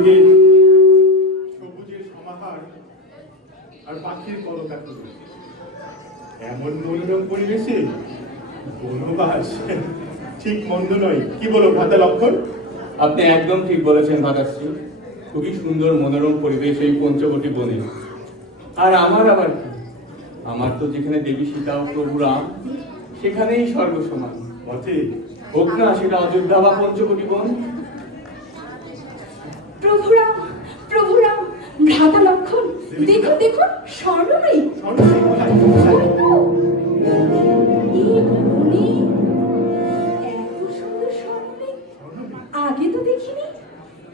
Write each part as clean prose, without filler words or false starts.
চারিদিকে সবুজের সমাহার আর পাখির কলকাকলি। এমন মনোরম পরিবেশে বনবাস ঠিক মন্দ নয়, কি বলো ভ্রাতা লক্ষণ? আপনি একদম ঠিক বলেছেন ভাতাশ্রী। খুবই সুন্দর মনোরম পরিবেশ এই পঞ্চবটি বনে। আর আমার আবার কি, আমার তো যেখানে দেবী সীতা ও প্রভু রাম, সেখানেই স্বর্গ সমান। বটে, হোক না সেটা অযোধ্যা বা পঞ্চবটি বন। প্রভুরাম, প্রভুরাম, ভ্রাতা লক্ষণ, দেখুন দেখুন, স্বর্ণময়ী। এত সুন্দর স্বর্ণময়ী আগে তো দেখিনি।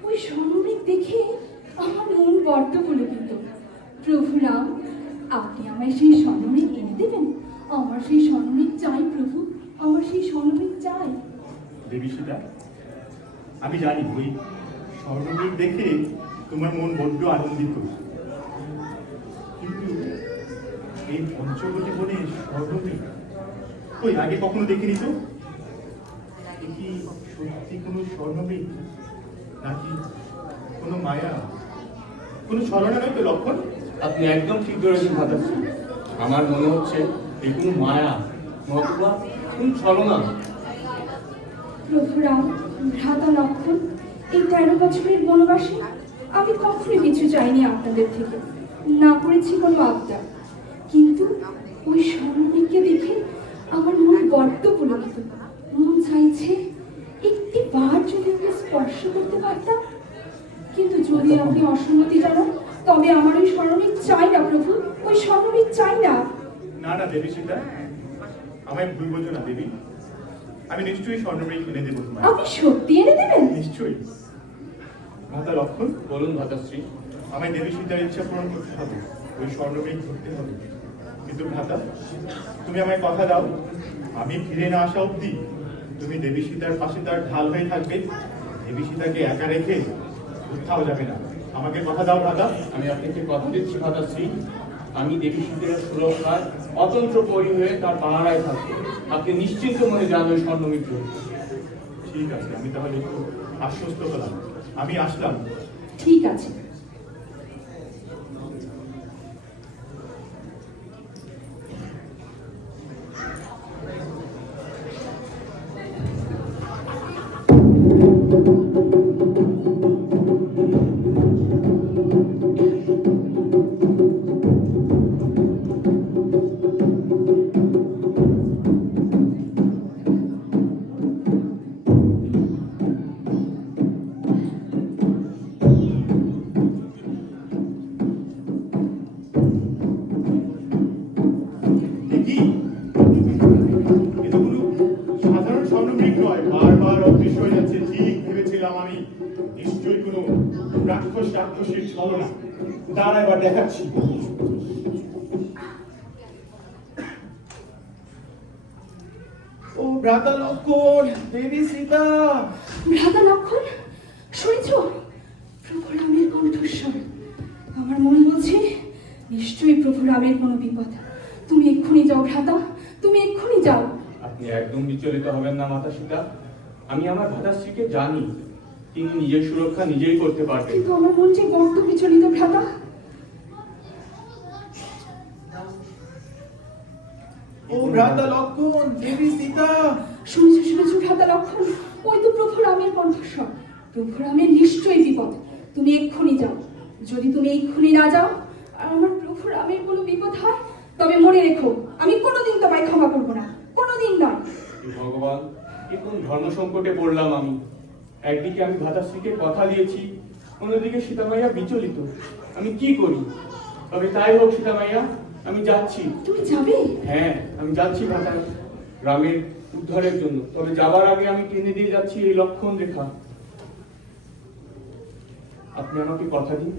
ওই স্বর্ণময়ী দেখে আমার মন বড্ড পুলকিত। প্রভুরাম, আপনি আমায় সেই স্বর্ণময়ী এনে দেবেন? আমার সেই স্বর্ণময়ী চাই প্রভু, আমার সেই স্বর্ণময়ী চাই। দেবী সীতা, আমি জানি ওই স্বর্ণবীর দেখে তোমার মন বড্ড আনন্দিত, কিন্তু এই পঞ্চবটি বনে স্বর্ণবীর ওই আগে কখনো দেখিনি তো। এ কি সত্যি কোনো স্বর্ণবীর, নাকি কোনো মায়া, কোনো ছলনা নয় তো লক্ষণ? আপনি একদম ঠিক ধরেছেন ভাতাশ্রী। আমার মনে হচ্ছে এই কোনো মায়া নতুবা কোন ছলনা। প্রভুরাম, ভ্রাতা লক্ষণ, এই 13 বছরের বনবাসে আমি কখনোই কিছু চাইনি আপনাদের থেকে, না করেছি কোনো আবদার। কিন্তু ওই স্বর্ণময়ীকে দেখে আমার মন বড্ড পুলকিত। মন চাইছে একটি বার যদি ওকে স্পর্শ করতে পারতাম। কিন্তু যদি আপনি অসম্মতি জানান, তবে আমার ওই স্বর্ণময়ী চাই না প্রভু, ওই স্বর্ণময়ী চাই না। না না দেবী সীতা, আমায় ভুল বোঝো না দেবী। আমি নিশ্চয়ই স্বর্ণময়ী এনে দেবো তোমায়। আপনি সত্যি এনে দেবেন? নিশ্চয়ই। ভ্রাতা লক্ষণ, বলুন ভাতাশ্রী। আমায় দেবী সীতার ইচ্ছা পূরণ করতে হবে, ওই স্বর্ণময়ী ধরতে হবে। কিন্তু ভ্রাতা, তুমি আমায় কথা দাও, আমি ফিরে না আসা অবধি তুমি দেবী সীতার পাশে তার ঢাল হয়ে থাকবে। দেবী সীতাকে একা রেখে কোথাও যাবে না। আমাকে কথা দাও ভ্রাতা। আমি আপনাকে কথা দিচ্ছি ভাতাশ্রী, আমি দেবী সীতার সুরক্ষায় অতন্ত্র পরি হয়ে তার পাহারায় থাকবো। আপনি নিশ্চিন্ত মনে যান ওই স্বর্ণমিত্র। ঠিক আছে, আমি তাহলে একটু আশ্বস্ত হলাম। আমি আসলাম। ঠিক আছে। কি এ তো কোনো সাধারণ স্বর্ণমৃগ নয়, বারবার অদৃশ্য হয়ে যাচ্ছে। ঠিক ভেবেছিলাম আমি নিশ্চয়ই কোনো রাক্ষসীর ছলনা। দাঁড়া, এবার দেখাচ্ছি। ও ভ্রাতা লক্ষণ, দেবী সীতা। ভ্রাতা লক্ষণ, শুনেছ প্রভু রামের কণ্ঠস্বর? আমার মন বলছে নিশ্চয়ই প্রভু রামের কোনো বিপদ। তুমি এক্ষুনি যাও ভ্রাতা, তুমি এক্ষুনি যাও। আপনি একদম বিচলিত হবেন না মাতা সীতা। আমি আমার ভাতাশ্রীকে জানি, তিনি নিজের সুরক্ষা নিজেই করতে পারবেন। কিন্তু আমার মন যে বড্ড বিচলিত ভ্রাতা। ও ভ্রাতা লক্ষণ, দেবী সীতা। শুনেছ ভ্রাতা লক্ষণ, ওই তো প্রভু রামের কণ্ঠস্বর। প্রভু রামের নিশ্চয়ই বিপদ। তুমি এক্ষুনি যাও। যদি তুমি এক্ষুনি না যাও আর আমার প্রভু রামের কোনো বিপদ হয়, তবে মনে রেখো আমি কোনোদিন তোমায় ক্ষমা করবো না, কোনোদিন নয়। ভগবান, এ কোন ধর্ম সংকটে পড়লাম আমি। একদিকে আমি ভাতাশ্রীকে কথা দিয়েছি, অন্যদিকে সীতামাইয়া বিচলিত। আমি কি করি? তবে তাই হোক সীতামাইয়া, আমি যাচ্ছি। তুমি যাবে? হ্যাঁ, আমি যাচ্ছি ভাতা রামের উদ্ধারের জন্য। তবে যাবার আগে আমি টেনে দিয়ে যাচ্ছি এই লক্ষণ রেখা। আপনি আমাকে কথা দিন,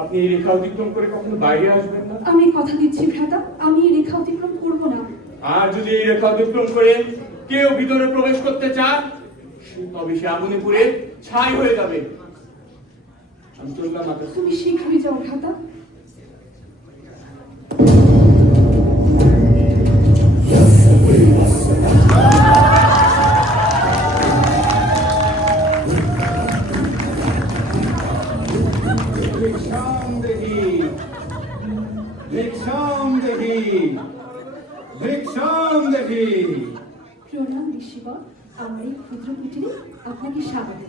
আপনি এই রেখা অতিক্রম করে কখনো বাইরে আসবেন না। আমি কথা দিচ্ছি ভ্রাতা, আমি এই রেখা অতিক্রম করবো না। আর যদি এই রেখা অতিক্রম করে কেউ ভিতরে প্রবেশ করতে চায়, তবে সে আগুনে পুড়ে ছাই হয়ে যাবে। আমি চললাম মাতা। তুমি শীঘ্রই যাও ভ্রাতা। ঋষিবর, আমার এই ক্ষুদ্র কুটিরে আপনাকে স্বাগত।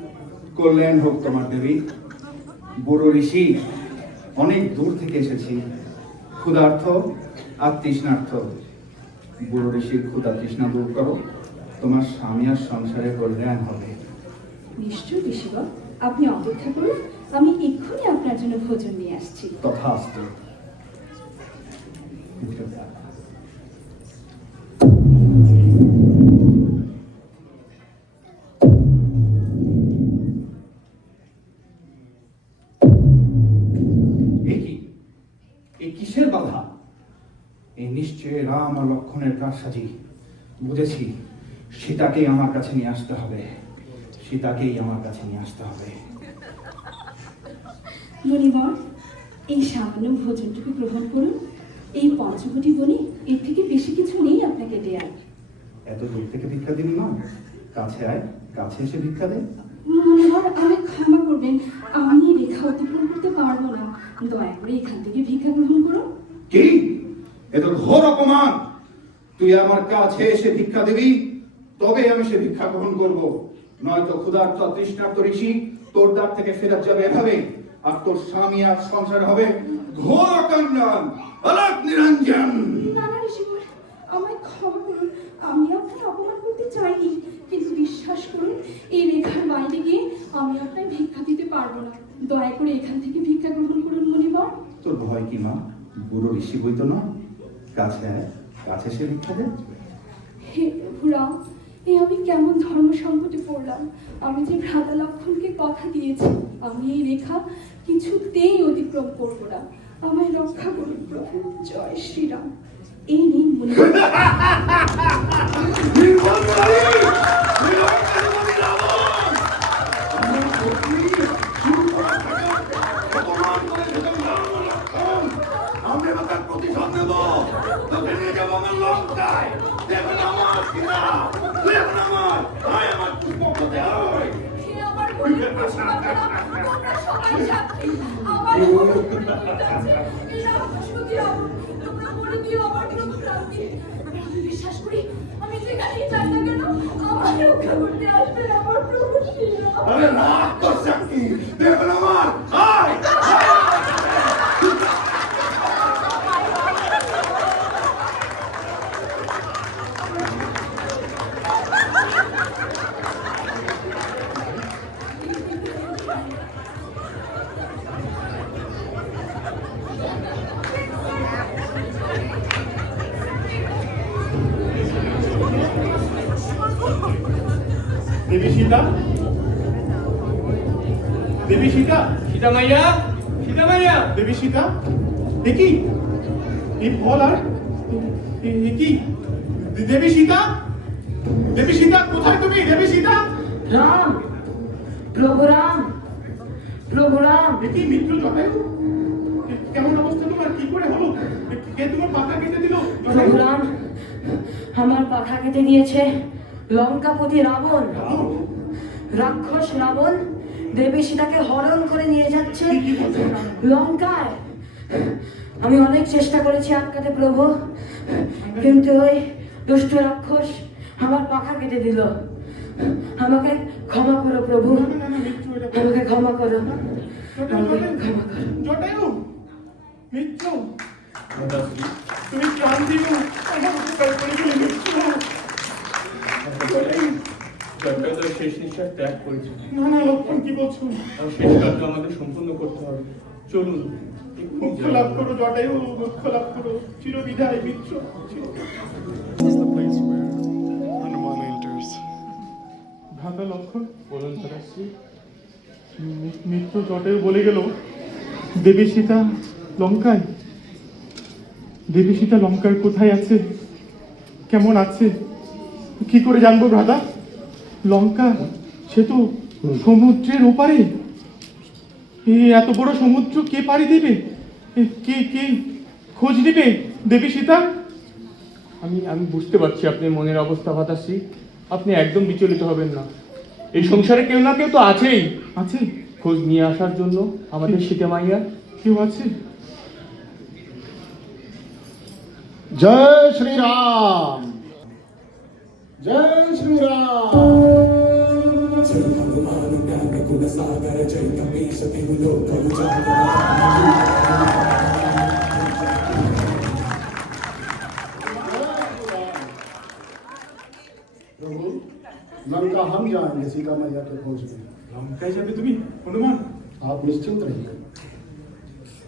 কল্যাণ হোক তোমার দেবী। বুড়ো ঋষি, অনেক দূর থেকে এসেছি, ক্ষুধার্থ আর তৃষ্ণার্থ। বুড়ো ঋষির ক্ষুধা তৃষ্ণা দূর করো, তোমার স্বামী আর সংসারে কল্যাণ হবে। নিশ্চয় ঋষিবর, আপনি অপেক্ষা করুন, আমি এক্ষুনি আপনার জন্য ভোজন নিয়ে আসছি। তথাস্তু। এ কিসের বাধা? এই নিশ্চয় রাম আর লক্ষণের কারসাজি। বুঝেছি, সীতাকেই আমার কাছে নিয়ে আসতে হবে, সীতাকেই আমার কাছে নিয়ে আসতে হবে। মণিবর, এই সামান্য ভোজনটুকু গ্রহণ করুন। এই পঞ্চবটি বনে এর থেকে বেশি কিছু নেই আপনাকে দেয়ার। এত দূর থেকে ভিক্ষা দিন না, কাছে আয়, কাছে এসে ভিক্ষা দে। মণিবর, আমায় ক্ষমা করবেন, আমি এই রেখা অতিক্রম করতে পারবো না। দয়া করে এখান থেকে ভিক্ষা গ্রহণ করুন। কি? এ তো ঘোর অপমান। তুই আমার কাছে এসে ভিক্ষা দিবি, তবে আমি সে ভিক্ষা গ্রহণ করব। নয়তো ক্ষুধার্ত তৃষ্ণার্ত ঋষি তোর দ্বার থেকে ফেরত যাবে এভাবে, আর তোর স্বামী আর সংসার হবে ঘোর অকল্যাণ, অলক নিরঞ্জন। না না ঋষিবর, আমায় ক্ষমা করুন, আমি আপনাকে অপমান করতে চাইনি, কিন্তু বিশ্বাস করুন, এই রেখার বাইরে গিয়ে আমি আপনাকে ভিক্ষা দিতে পারবো না। দয়া করে এখান থেকে ভিক্ষা গ্রহণ করুন মণিবর। তোর ভয় কি মা? বুড়ো ঋষি বইতো না, কাছে আয়, কাছে এসে ভিক্ষা দে। হে প্রভুরাম, এ আমি কেমন ধর্ম সংকটে পড়লাম। আমি যে ভ্রাতা লক্ষণকে কথা দিয়েছি, আমি এই রেখা কিছুতেই অতিক্রম করবো না। আমায় রক্ষা করুন প্রভু। জয় শ্রীরাম। এই নিন মণিবর। বিশ্বাস করি, আমি যেখানেই যাই না কেন আমার রক্ষা করতে আসবে আমার প্রভু শ্রীরাম। আরে না, তোর শক্তি দেখুন আমার। আয় দেবী সীতা, দেবী সীতা, সীতা মাইয়া, সীতা মাইয়া। দেবী সীতা, এ কি? এই ফল আর এ কি? দেবী সীতা, দেবী সীতা, কোথায় তুমি? দেবী সীতা, রাম, প্রভু রাম, প্রভু রাম। এ কি মিত্র জটায়ু? কেমন অবস্থা তোমার? কি করে হলো? কে তোমার পাতা কেটে দিল? প্রভু জটায়ু? রাম, আমার পাখা কেটে দিয়েছে লঙ্কাপতি রাবণ। রাক্ষস রাবণ দেবী সীতাকে হরণ করে নিয়ে যাচ্ছে কি বলছো? লঙ্কায়। আমি অনেক চেষ্টা করেছি আটকাতে প্রভু, কিন্তু ওই দুষ্ট রাক্ষস আমার পাখা কেটে দিল। আমাকে ক্ষমা করো প্রভু, না, না, না, মিত্র, এটা আমাকে ক্ষমা করো, জটায়ু, আমাকে জটায়ু, ক্ষমা করো। জটায়ু, মিত্র, মাতাশ্রী, তুমি প্রাণ দিও, আমার উপকার করে দিলে মিত্র। জটায়ু, জটায়ু তার শেষ নিঃশ্বাস ত্যাগ করেছে। না না লক্ষণ, কি বলছো? আর শেষ কাজটা আমাদের সম্পূর্ণ করতে হবে। চলুন, এক্ষুনি মুখ্য যাই। লাভ করো জটায়ু, মুখ্য লাভ করো, চিরবিদায় মিত্র, This is the place where Hanuman enters. ভ্রাতা লক্ষণ, বলুন মাতাশ্রী। মিত্র জটায়ু বলে গেল দেবী সীতা লঙ্কায়। দেবী সীতা লঙ্কায় কোথায় আছে, কেমন আছে, কি করে জানবো ভ্রাতা? লঙ্কা সে তো সমুদ্রের ওপারে। এত বড় সমুদ্র কে পাড়ি দেবে? কে কে খোঁজ নেবে দেবী সীতা? আমি বুঝতে পারছি আপনার মনের অবস্থা মাতাশ্রী। আপনি একদম বিচলিত হবেন না। এই সংসারে কেউ না কেউ তো আছেই আছে, খোঁজ নিয়ে আসার জন্য। আমাদের সীতা মাইয়া কেউ আছে। जय श्री राम। जय श्री राम। प्रभु, लंका हम जाएंगे सीता मैया के खोज में। লঙ্কায় যাবে তুমি হনুমান? आप निश्चिंत रहिए।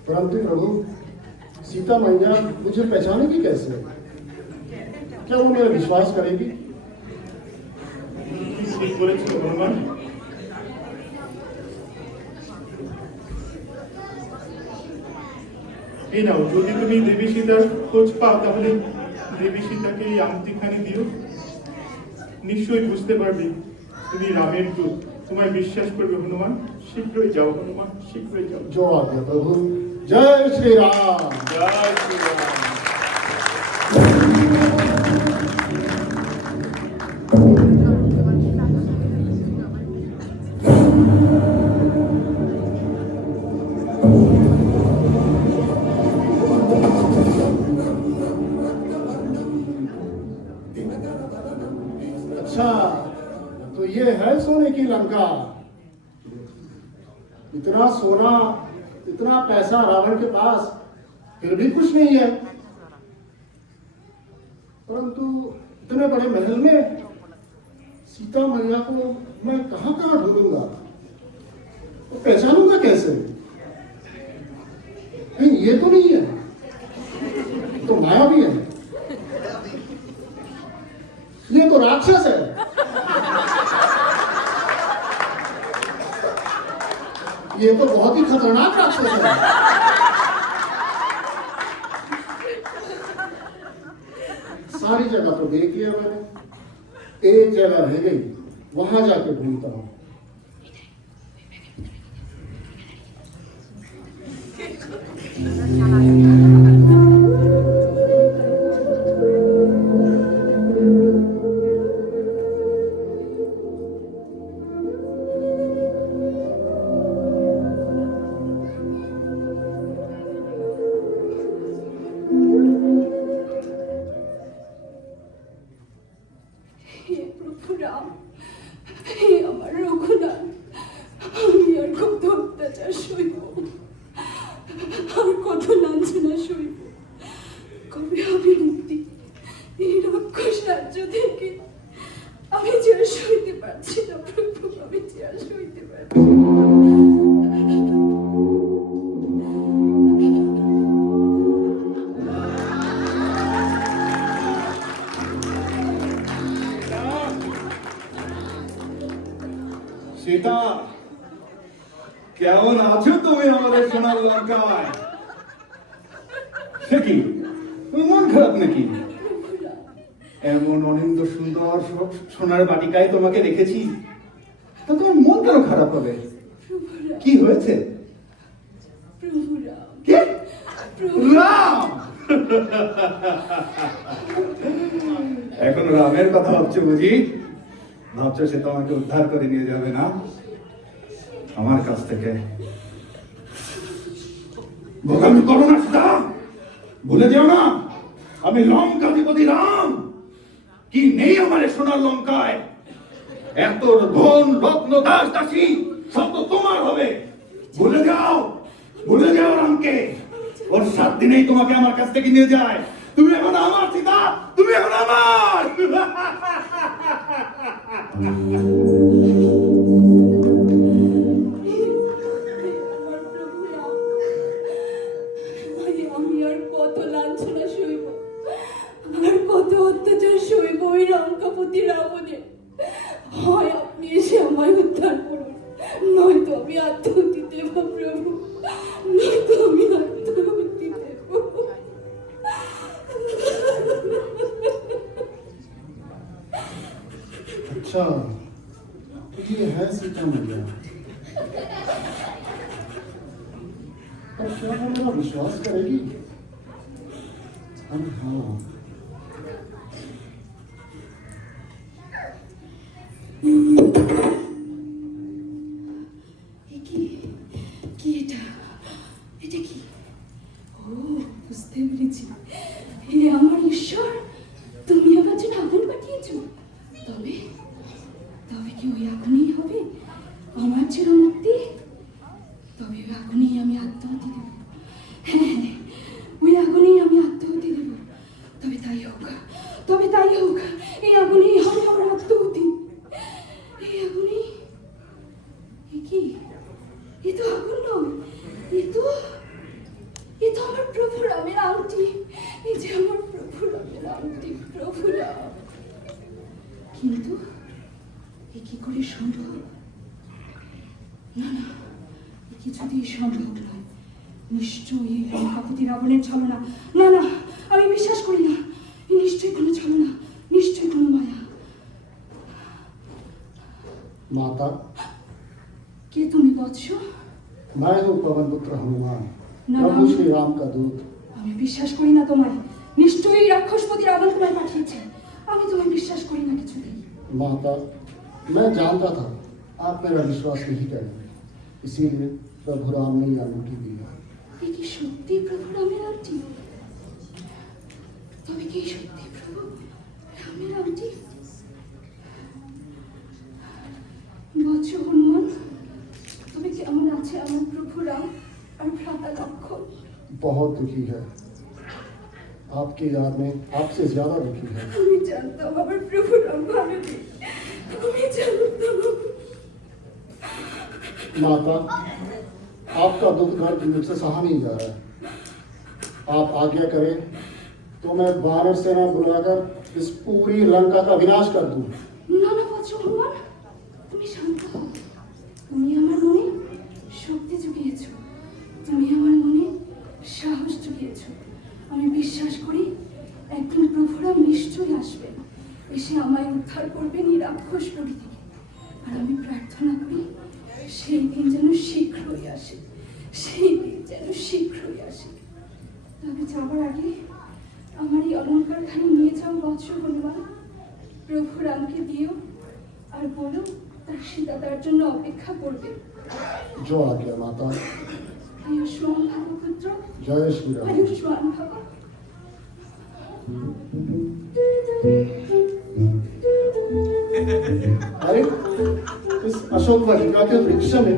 परंतु प्रभु, सीता मैया मुझे पहचानेगी कैसे? क्या वो मेरा विश्वास करेगी? ঠিক বলেছো হনুমান। এই নাও, যদি তুমি দেবী সীতার খোঁজ পাও তাহলে দেবী সীতাকে এই আংটিখানি দিও। নিশ্চয়ই বুঝতে পারবে তুমি রামের দূত। তোমায় বিশ্বাস করবে হনুমান। শীঘ্রই যাও হনুমান, শীঘ্রই যাও। जो आज्ञा प्रभु। जय श्री राम। জয় শ্রীরাম। अच्छा, तो ये है सोने की लंका। इतना सोना, इतना पैसा रावण के पास, फिर भी कुछ नहीं है। परंतु इतने बड़े महल में सीता मैया को मैं कहां कहां ढूंढूंगा, तो पहचानूंगा कैसे? नहीं, ये तो नहीं है, तो माया भी है, ये तो राक्षस है। ये तो बहुत ही खतरनाक राक्षस है। सारी जगह तो देख लिया मैंने, एक जगह रह गई, वहां जाके ढूंढता हूं। হে প্রভু রাম, হে আমার রঘুনাথ, আমি আর কত অত্যাচার সইব, আর কত লাঞ্ছনা সইব। কবে হবে মুক্তি এই রাক্ষস রাজ্য থেকে? আমি যে আর সইতে পারছি না প্রভু, আমি যে আর সইতে পারছি না। सीता, কেমন আছো তুমি আমাদের সোনার লঙ্কায়? সে কি, তোমার মন খারাপ নাকি? এমন অনিন্দ সুন্দর সোনার বাটিকায় তোমাকে রেখেছি, তা তোমার মন কেন খারাপ হবে? কি হয়েছে? প্রভু রাম, কে? প্রভু রাম? এখন রামের কথা ভাবছো বুঝি? ভাবছো সে তোমাকে উদ্ধার করে নিয়ে যাবে না আমার কাছ থেকে? বোকামি করো না সীতা, ভুলে যেও না আমি লঙ্কাধিপতি রাম। কি নেই আমার এই সোনার লঙ্কায়? এত ধন রত্ন দাস দাসী সব তো তোমার হবে। ভুলে যাও রামকে। ওর 7 দিনেই তোমাকে আমার কাছ থেকে নিয়ে যায়। তুমি এখন আমার সীতা, তুমি এখন আমার। আমি আর কত লাঞ্ছনা সইব, আর কত অত্যাচার সইব ওই লঙ্কাপতি রাবণের। হয় আপনি এসে আমায় উদ্ধার করুন, নয়তো আমি আত্মহত্যা দেব প্রভু, নয়তো আমি আত্মহত্যা দেব। अच्छा, तो ये है सीता मैया। पर क्या वो मेरा विश्वास करेगी? अरे हाँ, কি এটা? এটা কি? ও, বুঝতে পেরেছি। হে আমার ঈশ্বর, তুমি আমার জন্য আগুন পাঠিয়েছো। আমার চিরমুক্তি, তবে ওই আগুনেই আমি আত্মাহুতি দেব। হ্যাঁ, ওই আগুনেই আমি আত্মাহুতি দেব। তবে তাই হোক, তবে তাই হোক, এই আগুনেই হবে আমার আত্মাহুতি। এই আগুনেই, এ কি? এ তো আগুন নয়, এ তো আমার প্রভু রামের আংটি। এই যে আমার প্রভু রামের আংটি, প্রভু রাম। কিন্তু এ কি করে সম্ভব? না না, এ কিছুতেই সম্ভব নয়। নিশ্চয়ই এই লঙ্কাপতি রাবণের ছলনা। না না, আমি বিশ্বাস করি না। এ নিশ্চয়ই কোনো ছলনা, নিশ্চয়ই কোনো মায়া। माता, কে তুমি বৎস? मैं हूँ पवन पुत्र हनुमान, ना, प्रभु ना। श्री राम का दूत। আমি বিশ্বাস করি না তোমায়। নিশ্চয়ই রাক্ষসপতি রাবণ তোমায় পাঠিয়েছে। আমি তোমায় বিশ্বাস করি না কিছুতেই। माता, मैं जानता था आप मेरा विश्वास नहीं करेंगे, इसीलिए प्रभु राम ने यह अंगूठी दी है। এ কি সত্যি প্রভু রামের আংটি? তবে কি সত্যি প্রভু রামের আংটি? বৎস হনুমান, তবে কেমন আছে আমার প্রভু রাম আর ভ্রাতা লক্ষ্মণ? बहुत दुखी है, आपकी याद में आपसे ज्यादा दुखी है। আমি জানতাম আমার প্রভু রাম ভালো নেই। আমি জানতাম। माता, आपका दुख दर्द मुझसे सहा नहीं जा रहा है। आप आज्ञा करें तो मैं वानर सेना बुलाकर इस पूरी लंका का विनाश कर दूं। না না বৎস হনুমান, তুমি শান্ত হও। তুমি আমার মনে শক্তি জুগিয়েছ, তুমি আমার মনে সাহস জুগিয়েছ। আমি বিশ্বাস করি একদিন প্রভুরাম নিশ্চয়ই আসবেন, এসে আমায় উদ্ধার করবেন এই রাক্ষসপুরী থেকে। আর আমি প্রার্থনা করি সেই দিন যেন শীঘ্রই আসে, সেই দিন যেন শীঘ্রই আসে। তবে যাবার আগে আমার এই অলঙ্কারখানি নিয়ে যাও বৎস হনুমান। প্রভু রামকে দিও আর বলো তার সীতা তার জন্য অপেক্ষা করবে। जो आज्ञा माता। আয়ুষ্মান ভব পুত্র, जय श्री राम। আয়ুষ্মান ভব। अरे इस अशोक वाटिका के वृक्ष में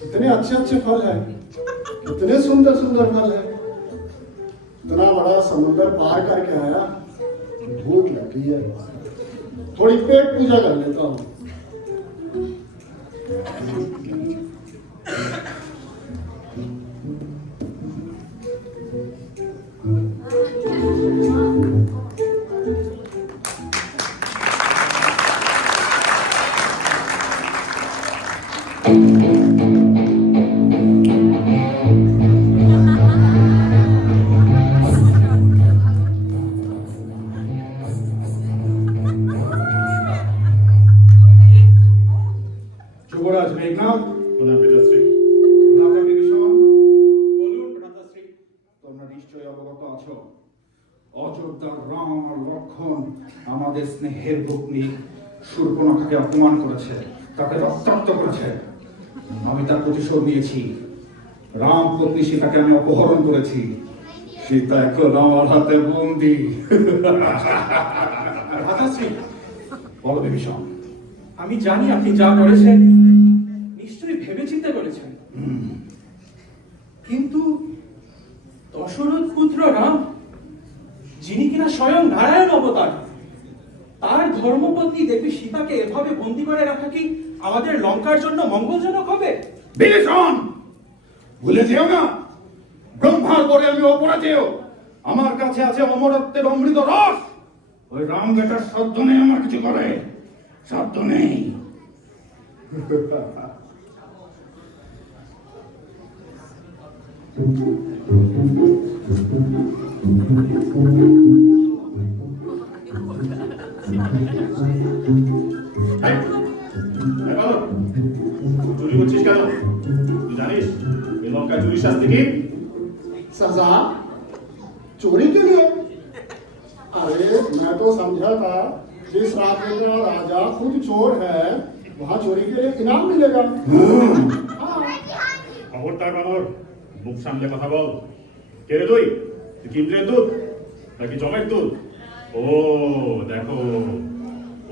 कितने अच्छे अच्छे फल हैं, कितने सुंदर सुंदर फल हैं। इतना बड़ा समुद्र पार करके आया, भूख लगी है, थोड़ी पेट पूजा कर लेता हूँ। যুবরাজ মেঘনাথ, ওনার পিতাশ্রী। রাজা বিভীষণ, বলুন ভ্রাতাশ্রী। তোমরা নিশ্চয়ই অবগত আছো অযোধ্যার রাম আর লক্ষণ আমাদের স্নেহের ভগ্নী শূর্পণখাকে অপমান করেছে, তাকে রক্তাক্ত করেছে। আমি তার প্রতিশোধ নিয়েছি। রাম পত্নী সীতাকে আমি অপহরণ করেছি। সীতা এখন আমার হাতে বন্দি। ভ্রাতাশ্রী, বলো বিভীষণ। আমি জানি আপনি যা করেছেন নিশ্চয়ই ভেবেচিন্তে করেছেন, কিন্তু দশরথ পুত্র রাম, যিনি কিনা স্বয়ং নারায়ণ অবতার, তার ধর্মপত্নী দেবী সীতাকে এভাবে বন্দী করে রাখা কি আমাদের লঙ্কার জন্য মঙ্গলজনক হবে? বিভীষণ, ভুলে যেও না ব্রহ্মার পরে আমি অপরাজেয়। আমার কাছে আছে অমরত্বের অমৃত রস। ওই রাম বেটার সাধ্য নেই আমার কিছু করে, সাধ্য নেই। এই, এই বালক, চুরি করছিস কেন? তুই জানিস এই লঙ্কা চুরি শাস্তি কি? सजा चोरी के लिए? अरे मैं तो समझा था जिस राज्य का राजा खुद चोर है वहाँ चोरी के लिए इनाम मिलेगा। हाँ। খবরদার বানর, মুখ সামলে কথা বল। কে রে তুই? তুই কিন্দ্রের দুধ নাকি জমের দুধ? ও দেখো,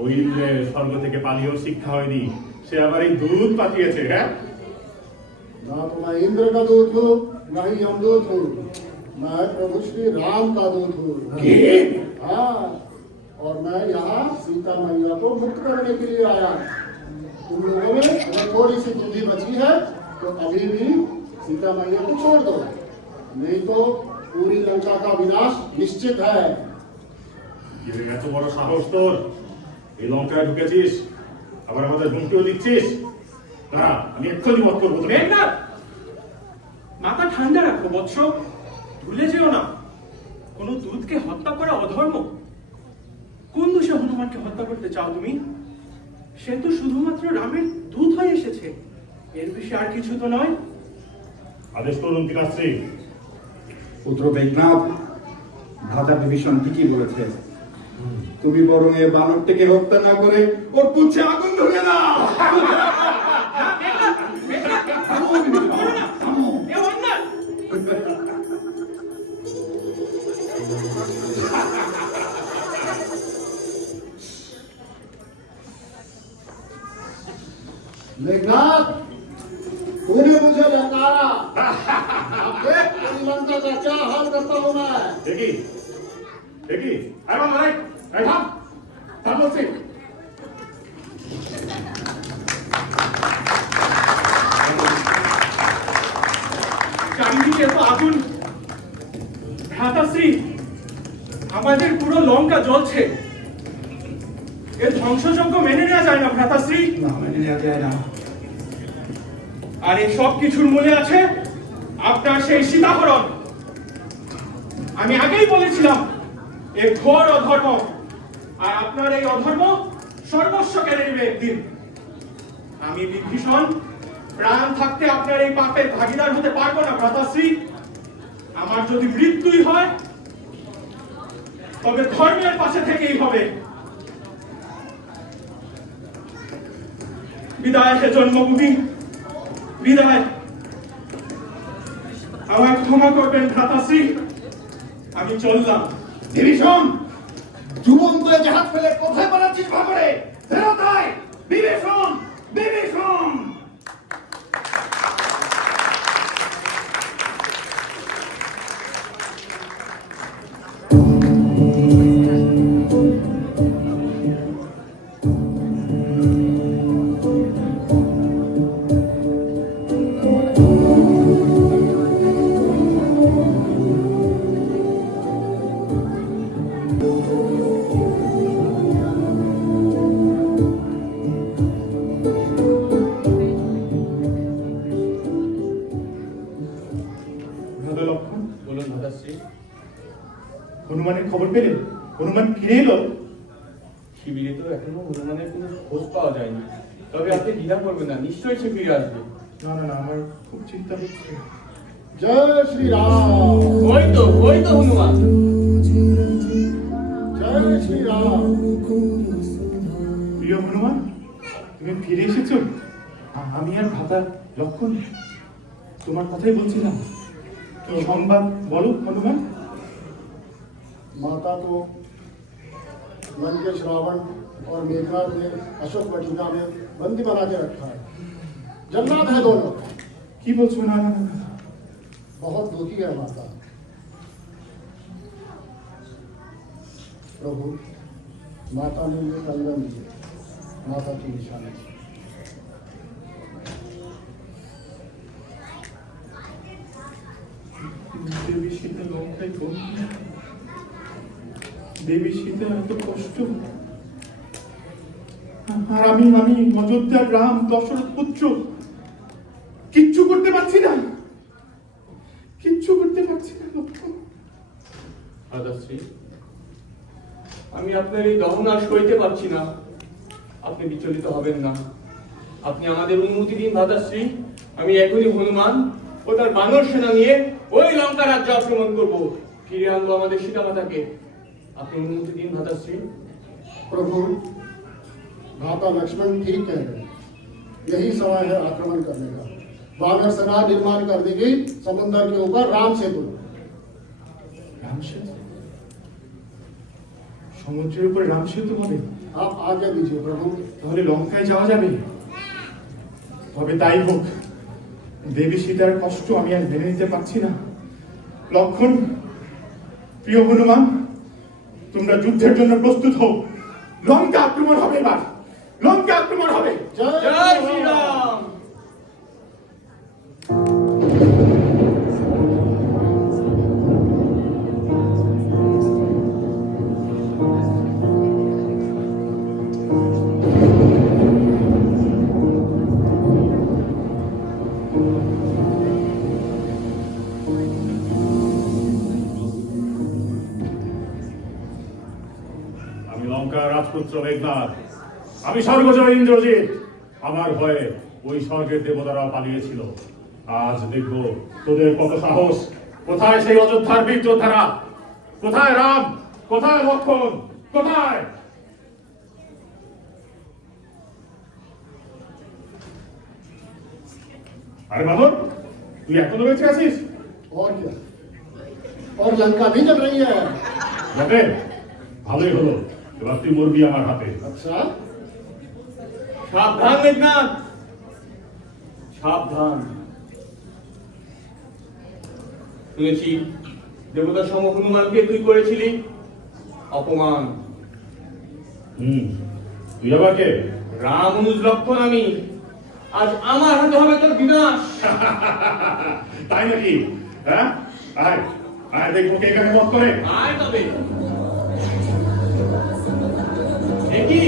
ওই ইন্দ্রের স্বর্গ থেকে পালিয়েও শিক্ষা হয়নি, সে আবার এই দুধ পাঠিয়েছে, হ্যাঁ? ना तो मैं इंद्र का दूत हूँ न ही यमदूत हूँ, मैं प्रभु श्री राम का दूत हूँ। हाँ, और मैं यहाँ सीता मैया को मुक्त करने के लिए आया। तुम लोगों में अगर थोड़ी सी बुद्धि बची है तो अभी भी सीता मैया को छोड़ दो, नहीं तो पूरी लंका का विनाश निश्चित है। এত বড় সাহস তোর, এই লঙ্কায় ঢুকেছিস, আবার আমাদের হুমকিও দিচ্ছিস? না, আমি এক্ষুনি মত করবো তোকে। মেঘনাদ, মাথা ঠান্ডা রাখো বৎস, ভুলে যেও না কোনো দূতকে হত্যা করা অধর্ম। কোন দোষে হনুমানকে হত্যা করতে চাও তুমি? সে তো শুধুমাত্র রামের দূত হয়ে এসেছে, এর বেশি আর কিছু তো নয়। আদেশ করুন পিতাশ্রী। পুত্র মেঘনাদ, ভ্রাতা বিভীষণ ঠিকই বলেছে। তুমি বরং এ বানরটিকে হত্যা না করে ওর পুচ্ছে আগুন ধরিয়ে দাও। এ অন্যায়! मेघनाथ, तूने मुझे ललकारा, अब देख तेरी लंका का क्या हाल करता हूँ मैं। দেখি দেখি, আরে বাবা, এই থাম, থাম বলছি। চারিদিকে তো আগুন, ভ্রাতাশ্রী, আমাদের পুরো লঙ্কা জ্বলছে। এর ধ্বংসযজ্ঞ মেনে নেওয়া যায় না ভ্রাতাশ্রী। না, মেনে নেওয়া যায় না। আর এই সব কিছুর মূলে আছে আপনার সেই সীতাহরণ। আমি আগেই বলেছিলাম এ ঘোর অধর্ম, আর আপনার এই অধর্ম সর্বস্ব কেড়ে নেবে একদিন। আমি বিভীষণ প্রাণ থাকতে আপনার এই পাপের ভাগীদার হতে পারবো না ভ্রাতাশ্রী। আমার যদি মৃত্যুই হয় তবে ধর্মের পাশে থেকেই হবে। বিদায় হে জন্মভূমি, বিদায়। আমায় ক্ষমা করবেন ভ্রাতাশ্রী, আমি চললাম। বিভীষণ, জীবন্ত জাহাজ ফেলে কোথায় পালাচ্ছিস ভাবরে? ফেরত আয় বিভীষণ, বিভীষণ। দাদা লক্ষণ, বলুন ভ্রাতাশ্রী। হনুমানের খবর পেলেন? হনুমান ফিরে এলো? শিবিরে তো এখনো হনুমানের কোনো খোঁজ পাওয়া যায়নি, তবে আপনি দ্বিধা করবেন না, নিশ্চয়ই সে ফিরে আসবে। না না না, আমার খুব চিন্তা হচ্ছে। जय श्री राम, ওই তো হনুমান। जय श्री राम। প্রিয় হনুমান, তুমি ফিরে এসেছো? আমি আর ভ্রাতা লক্ষণ তোমার কথাই বলছিলাম। কি সংবাদ বলো হনুমান। माता को लंकेश रावण और मेघनाथ ने अशोक वाटिका में बंदी बना के रखा है। जल्लाद है दोनों। কি বলছো? না না না, बहुत दुखी है माता। प्रभु, माता ने मुझे कंगन दिए, माता की निशानी। দেবী সীতা লঙ্কায় বন্দী। দেবী সীতা এত কষ্ট, আর আমি অযোধ্যার রাম দশরথ পুত্র কিচ্ছু করতে পারছি না, কিচ্ছু করতে পারছি না লক্ষণ। ভ্রাতাশ্রী, আমি আপনার এই দহন আর সইতে পারছি না। আপনি বিচলিত হবেন না, আপনি আমাদের অনুমতি দিন ভ্রাতাশ্রী। আমি এখনই হনুমান ও তার বানর সেনা নিয়ে ওই লঙ্কা রাজ্য আক্রমণ করব, ফিরে আনবো আমাদের সীতামাতাকে। আপনি অনুমতি দিন ভ্রাতাশ্রী। प्रभु, भ्राता लक्ष्मण ठीक कह रहे हैं, यही समय है आक्रमण करने का। वानर सेना निर्माण कर देगी समुद्र के ऊपर राम सेतु। রাম সেতু? সমুদ্রের উপর রাম সেতু হবে? आप आगे दीजिए प्रभु। তাহলে লঙ্কায় যাওয়া যাবে? তবে তাই হোক, দেবী সীতার কষ্ট আমি আর মেনে নিতে পারছি না। লক্ষণ, প্রিয় হনুমান, তোমরা যুদ্ধের জন্য প্রস্তুত হও। লঙ্কা আক্রমণ হবে এবার, লঙ্কা আক্রমণ হবে। জয় শ্রীরাম। আমি লঙ্কার রাজপুত্র মেঘনাদ, আমি স্বর্গজয় ইন্দ্রজিৎ। আমার ভয়ে ওই স্বর্গের দেবতারা পালিয়েছিল। আজ দেখবো তোদের কত সাহস। কোথায় সেই অযোধ্যার বীর যোদ্ধারা? কোথায় রাম? কোথায় লক্ষণ? কোথায়? আরে বাদর, তুই এখনো বেঁচে আছিস? और क्या, और लंका भी जल रही है। বটে, ভালোই হলো, এবার তুই মরবি আমার হাতে। अच्छा, সাবধান মেঘনাদ, সাবধান। শুনেছি দেবতার সম হনুমানকে তুই করেছিলি অপমান। তুই আবার কে? রাম অনুজ লক্ষণ আমি। আজ আমার হাতে হবে তোর বিনাশ। তাই নাকি? হ্যাঁ, আয় আয়, দেখবো কে এখানে মত করে। আয় তবে। দেখি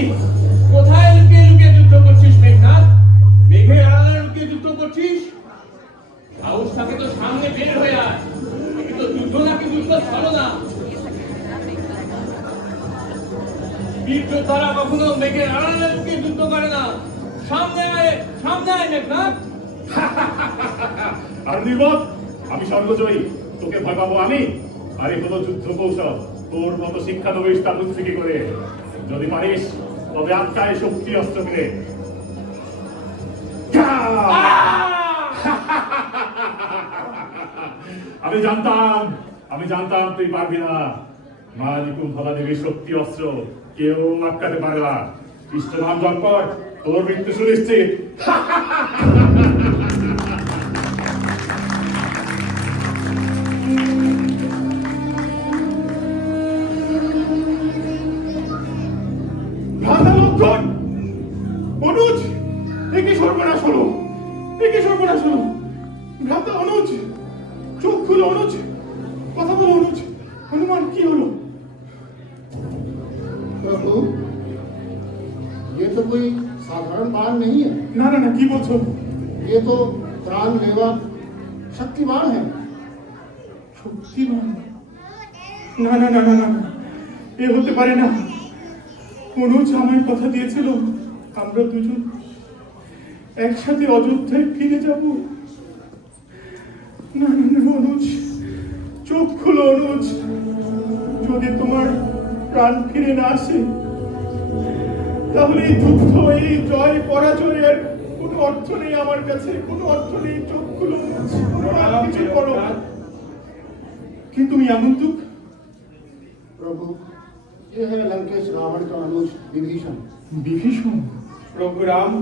কোথায় লুকিয়ে লুকিয়ে যুদ্ধ করছিস মেঘনাদ? মেঘের আড়ালে লুকিয়ে যুদ্ধ করছিস? সাহস থাকে তো সামনে বের হয়ে আয়। কিন্তু যুদ্ধ নাকি যুদ্ধ ছলো না। বীর যোদ্ধারা কখনো মেঘের আড়ালে লুকিয়ে যুদ্ধ করে না। সামনে আয়, সামনে আয় মেঘনাদ। আর নির্বোধ, আমি স্বর্গজয়ী, তোকে ভয় পাবো আমি? আরে হলো যুদ্ধ কৌশল, তোর মতো শিক্ষা দেবে স্থাপন থেকে করে। যদি পারিস তবে আত্মায় শক্তি অস্ত্র কিনে। আমি জানতাম তুই পারবি না। মা নিকুম্ভলা দেবীর শক্তি অস্ত্র কেউ আটকাতে পারে না। কৃষ্ণ নাম জপ কর, তোর মৃত্যু সুনিশ্চিত। ভ্রাতা লক্ষণ, অনুজ, একে সর্বনাশ হলো, একে সর্বনাশ হলো। ভ্রাতা অনুজ, চোখ খুলো অনুজ, কথা বলো অনুজ। হনুমান, কি হলো? प्रभु, ये तो कोई साधारण बाण नहीं है। না না না, কি বলছো? ये तो प्राण लेवा शक्तिमान है। শক্তিমান? না না না না না, এ হতে পারে না। অনুজ আমায় কথা দিয়েছিল আমরা দুজন একসাথে অযোধ্যায় ফিরে যাব। না না না অনুজ, চোখ খুলো অনুজ। যদি তোমার প্রাণ ফিরে না আসে তাহলে এই যুদ্ধ, এই জয় পরাজয়ের কোনো অর্থ নেই আমার কাছে, কোনো অর্থ নেই। চোখ খুলো অনুজ, আর কিছু করো। কিন্তু তুমি আগন্তুক। प्रभु, ये है लंकेश रावण का अनुज विभीषण। বিভীষণ? প্রভু রাম,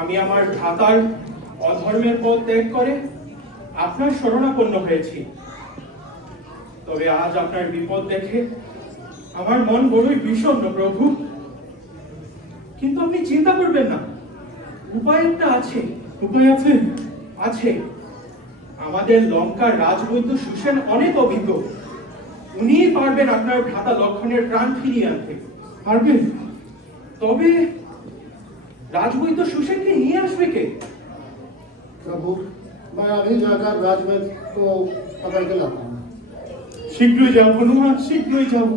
আমি আমার ভ্রাতার অধর্মের পথ ত্যাগ করে আপনার শরণাপন্ন হয়েছি। তবে আজ আপনার বিপদ দেখে আমার মন বড়ই বিষণ্ণ প্রভু। কিন্তু আপনি চিন্তা করবেন না, উপায় একটা আছে। উপায় আছে? আছে। আমাদের লঙ্কার রাজবৈদ্য সুসেন অনেক অভিজ্ঞ। উনিই পারবেন আপনার ভ্রাতা লক্ষণের প্রাণ ফিরিয়ে আনতে। পারবে? তবে রাজবৈদ্য সুসেনকে নিয়ে আসবে কে? प्रभु, मैं अभी जाकर राजवैद्य को पकड़ के लाता हूँ। শীঘ্রই যাও হনুমান, শীঘ্রই যাও।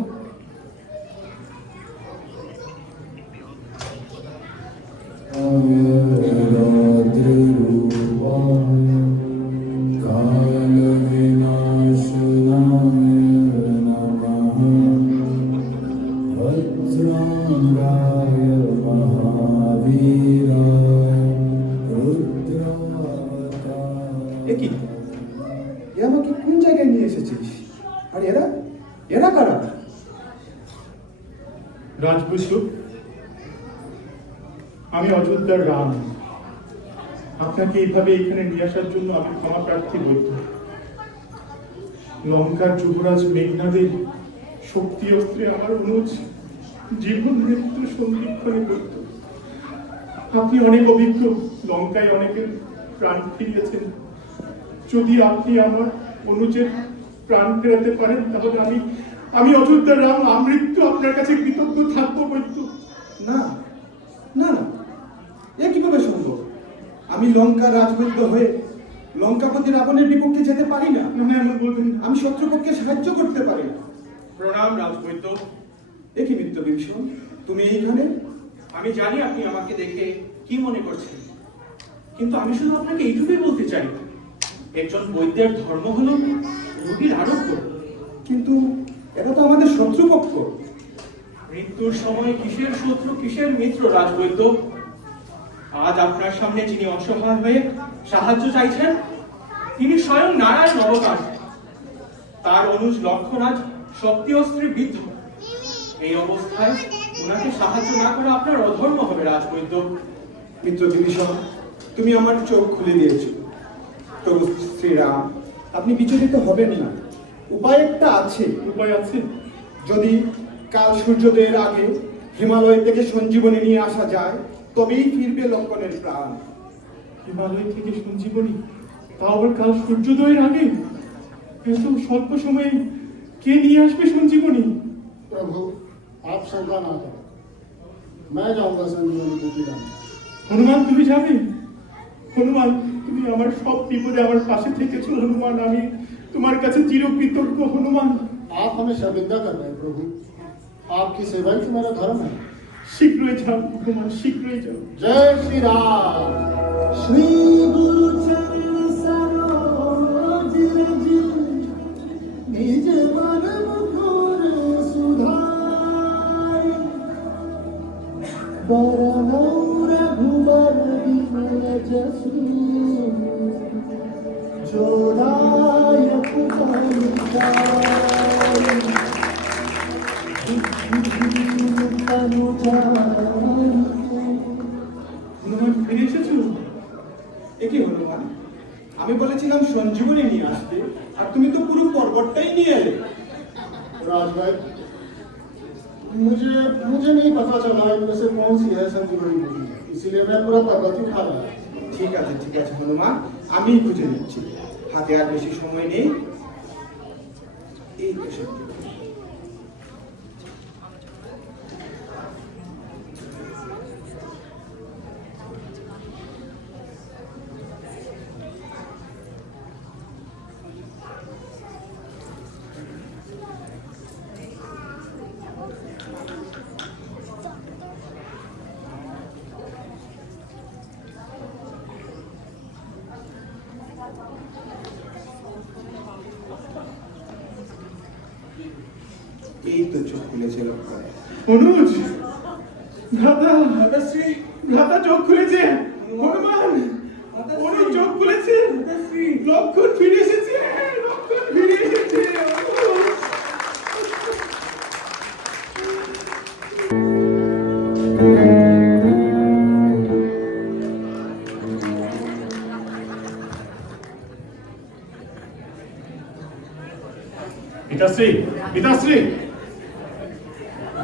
কি এ আমাকে কোন জায়গায় নিয়ে এসেছিস? আর এরা এরা কারা? রাজপুত্র, আমি অযোধ্যার রাম। আপনাকে এইভাবে এখানে নিয়ে আসার জন্য আমি ক্ষমা প্রার্থী বৈদ্য। লঙ্কার যুবরাজ মেঘনাদের শক্তি অস্ত্রে আমার অনুজ জীবন মৃত্যু সন্ধিক্ষণে বৈদ্য। আপনি অনেক অভিজ্ঞ, লঙ্কায় অনেকের প্রাণ ফিরিয়েছেন। যদি আপনি আমার অনুজের প্রাণ ফেরাতে পারেন তাহলে আমি অযোধ্যার রাম আমৃত্যু আপনার কাছে কৃতজ্ঞ থাকবো বৈদ্য। না না না, এ কিভাবে সম্ভব? আমি লঙ্কার রাজবৈদ্য হয়ে লঙ্কাপতি রাবণের বিপক্ষে যেতে পারি না। না এমন বলবেন না। আমি শত্রুপক্ষে সাহায্য করতে পারি না। প্রণাম রাজবৈদ্য। এ কি মিত্র বিভীষণ, তুমি এইখানে? আমি জানি আপনি আমাকে দেখে কি মনে করছেন, কিন্তু আমি শুধু আপনাকে এইটুকুই বলতে চাই, একজন বৈদ্যের ধর্ম হলো রোগীর আরোগ্য। কিন্তু এটা তো আমাদের শত্রুপক্ষ। মৃত্যুর সময় কিসের শত্রু কিসের মিত্র রাজবৈদ্য? আজ আপনার সামনে যিনি অসহায় হয়ে সাহায্য চাইছেন তিনি স্বয়ং নারায়ণ অবতার। তার অনুজ লক্ষরাজ শক্তি অস্ত্রে বিদ্ধ। এই অবস্থায় ওনাকে সাহায্য না করা আপনার অধর্ম হবে রাজবৈদ্য। মিত্র বিভীষণ, তুমি আমার চোখ খুলে দিয়েছ। প্রভু শ্রীরাম, আপনি বিচলিত হবেন না। উপায় একটা আছে। উপায় আছে? যদি কাল সূর্যোদয়ের আগে হিমালয় থেকে সঞ্জীবনী নিয়ে আসা যায় তবেই ফিরবে লক্ষণের প্রাণ। হিমালয় থেকে সঞ্জীবনী, তাও আবার কাল সূর্যোদয়ের আগে? এত স্বল্প সময়ে কে নিয়ে আসবে সঞ্জীবনী? प्रभु आप शंका ना करें, मैं जाऊंगा संजीवनी को पिलाने। হনুমান তুমি যাবে? হনুমান তুমি আমার সব বিপদে আমার পাশে থেকেছো হনুমান, আমি তোমার কাছে চিরকৃতজ্ঞ হনুমান। आप हमें शर्मिंदा कर रहे हैं प्रभु, आपकी सेवा ही तो मेरा धर्म है। শীঘ্রই যাও হনুমান, শীঘ্রই যাও। जय श्री राम। श्री गुरु चरण सरोज रज, निज मन मुकुर सुधार, बरनौ रघुबर विमल जसु, जो दायक फल चारि, तनु जानि। হনুমান ফিরে এসেছো? এ কি হনুমান, আমি বলেছিলাম সঞ্জীবনী নিয়ে আসতে, আর তুমি তো পুরো পর্বতটাই নিয়ে এলে। राजभाई, मुझे नहीं पता चला इनमें से कौन सी है संजीवनी बूटी, इसीलिए मैं पूरा पर्वत ही खा रहा। ঠিক আছে হনুমান, আমি খুঁজে নিচ্ছি। হাতে আর বেশি সময় নেই। এই তো সঞ্জীবনী। এই তো চোখ খুলেছে লক্ষণ। অনুজ, ভ্রাতা ভ্রাতা চোখ খুলেছে। হনুমান, অনুজ চোখ খুলেছে। লক্ষণ ফিরে এসেছে, লক্ষণ ফিরে এসেছে। পিতাশ্রী, পিতাশ্রী!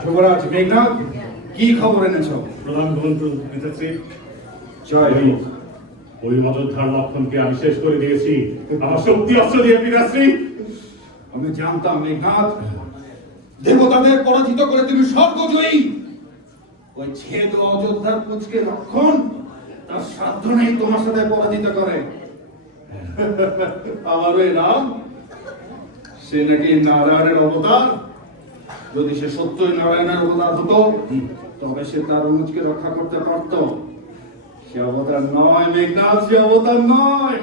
যুবরাজ মেঘনাদ, কি খবর এনেছ? প্রধান মন্ত্রী পিতাশ্রী, জয় ওই হোক। ওই অযোধ্যার লক্ষণকে আমি শেষ করে দিয়েছি আমার শক্তি অস্ত্র দিয়ে পিতাশ্রী। আমি জানতাম মেঘনাদ, দেবতাদের পরাজিত করে তুমি স্বর্গজয়ী। ওই ছেদ অযোধ্যার পুচকে লক্ষণ তার সাধ্য নেই তোমার সাথে পরাজিত করে। আমার ওই নাম, সে নাকি নারায়ণের অবতার। যদি সে সত্যই নারায়ণের অবতার হতো তবে সে তার অনুজকে রক্ষা করতে পারত। সে অবতার নয় মেঘনাথ, সে অবতার নয়।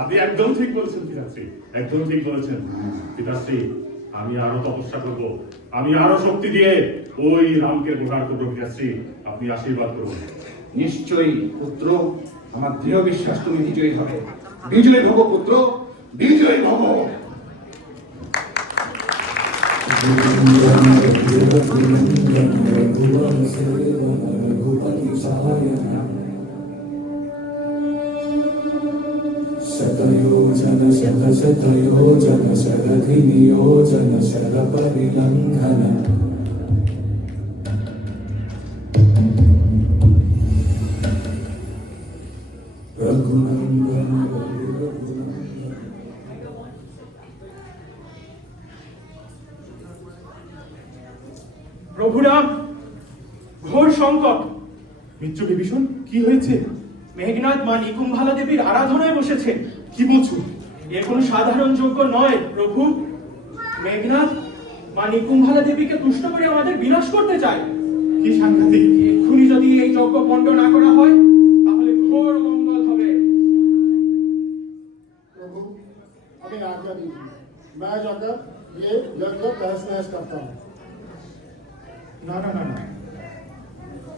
আপনি একদম ঠিক বলেছেন পিতাশ্রী, একদম ঠিক বলেছেন পিতাশ্রী। আমি আরো তপস্যা করব, আমি আরো শক্তি দিয়ে ওই রামকে প্রহার করবো পিতাশ্রী। আপনি আশীর্বাদ করুন। নিশ্চয়ই পুত্র, আমার দৃঢ় বিশ্বাস তুমি বিজয়ী হবে। বিজয়ী ভব পুত্র, বিজয়ী ভব। शतयोजन शतशतयोजन शरधिनियोजन शरपरिलङ्घन रघुनन्दन প্রভুরাম, ঘোর সংকট। মিত্র বিভীষণ, কি হয়েছে? মেঘনাদ মা নিকুম্ভালা দেবীর আরাধনায় বসেছে। কি বলছো? এ কোনো সাধারণ যজ্ঞ নয় প্রভু। মেঘনাদ মা নিকুম্ভালা দেবীকে তুষ্ট করে আমাদের বিনাশ করতে চায়। কি সাংঘাতিক! এক্ষুনি যদি এই যজ্ঞ পণ্ড না করা হয় তাহলে ঘোর মঙ্গল হবে। प्रभु हमें आज्ञा दीजिए, मैं जाकर ये यज्ञ तहस नहस करता हूँ। না না না না,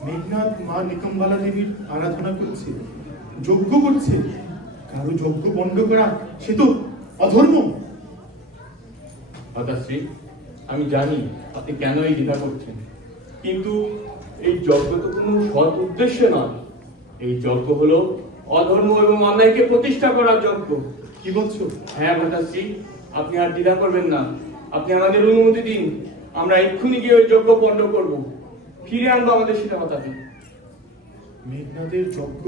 মেঘনাথ মা নিকম্বালা দেবীর আরাধনা করছে, যজ্ঞ করছে। কারো যজ্ঞ বন্ধ করা সে তো অধর্ম। মাতাশ্রী, আমি জানি আপনি কেন এই দ্বিধা করছেন, কিন্তু এই যজ্ঞ তো কোনো সৎ উদ্দেশ্যে নয়। এই যজ্ঞ হলো অধর্ম এবং অন্যায়কে প্রতিষ্ঠা করার যজ্ঞ। কি বলছো? হ্যাঁ মাতাশ্রী, আপনি আর দ্বিধা করবেন না। আপনি আমাদের অনুমতি দিন, আমরা এক্ষুনি গিয়ে ওই যজ্ঞ পণ্ড করবো, ফিরে আনবো আমাদের সীতামাতাকে। মেঘনাথের যজ্ঞ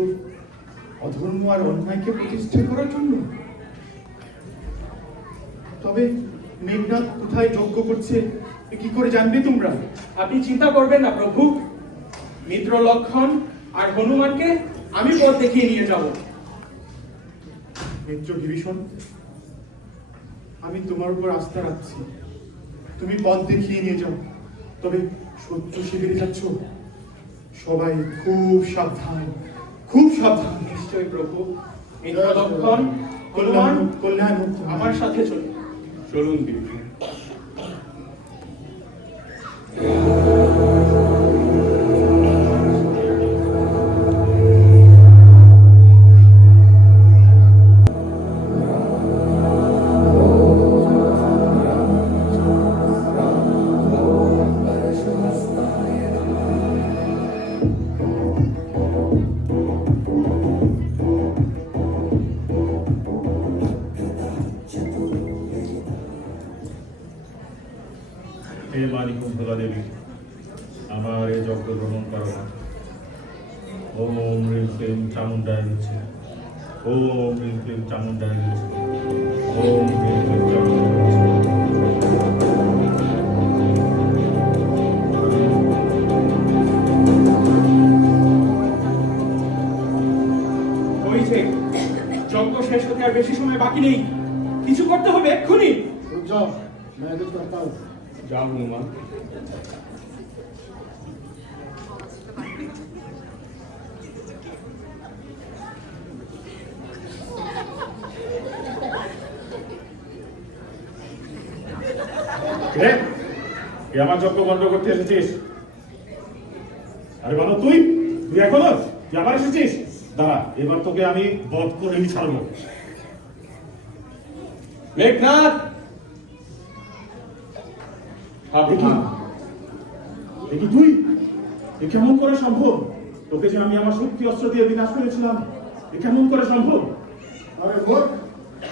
অধর্ম আর অন্যায়কে প্রতিষ্ঠা করার জন্য? তবে মেঘনাথ কোথায় যজ্ঞ করছে কি করে জানবে তোমরা? আপনি চিন্তা করবেন না প্রভু, মিত্র লক্ষণ আর হনুমানকে আমি পথ দেখিয়ে নিয়ে যাব। মিত্র বিভীষণ, আমি তোমার উপর আস্থা রাখছি, তুমি পথ দেখিয়ে নিয়ে যাও। তবে শত্রু শিবিরে যাচ্ছ, সবাই খুব সাবধান, খুব সাবধান। নিশ্চয় প্রভু। মিত্র লক্ষণ, হনুমান, কল্যাণ আমার সাথে চলুন। চলুন বিভীষণ। হে মা নিকুম্ভলা দেবী, আমার এই যজ্ঞ গ্রহণ করো। ওম হ্রিং ক্লিং চামুণ্ডায় নমঃ। ওম হ্রিং ক্লিং চামুণ্ডায় নমঃ। ওম হ্রিং ক্লিং চামুণ্ডায় হয়েছে, যজ্ঞ শেষ হতে আর বেশি সময় বাকি নেই। কিছু করতে হবে এক্ষুনি। रुक जाओ, मैं कुछ करता हूँ। যাও হনুমান। রে, তুই আমার যজ্ঞ বন্ধ করতে এসেছিস? আরে বলো, তুই তুই এখনো তুই আবার এসেছিস? দাঁড়া, এবার তোকে আমি বধ করেই ছাড়বো। মেঘনাথ, দেখি তুই, এ কেমন করে সম্ভব? তোকে যে আমি আমার শক্তি অস্ত্র দিয়ে বিনাশ করেছিলাম, এ কেমন করে সম্ভব? अरे मूर्ख,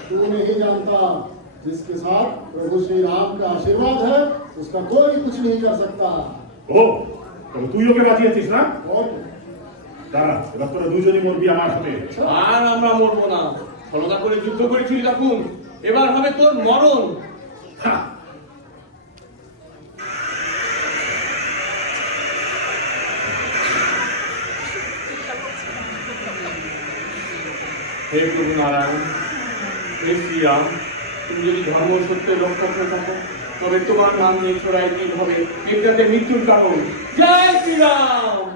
तू नहीं जानता, जिसके साथ प्रभु श्री राम का आशीर्वाद है उसका कोई कुछ नहीं कर सकता। ও, তবে তুই ওকে বাঁচিয়েছিস না? और দাঁড়া, এবার তোরা দুজনই মরবি আমার হাতে। আর আমরা মরবো না। ছলনা করে যুদ্ধ করেছিলি তখন, এবার হবে তোর মরণ। হা! হে প্রভু নারায়ণ, হে শ্রীরাম, তুমি যদি ধর্ম সত্যের রক্ষা করে থাকো তবে তোমার নাম নিয়ে ছড়াই কি হবে মেঘনাথের মৃত্যুর কারণ। জয় শ্রীরাম।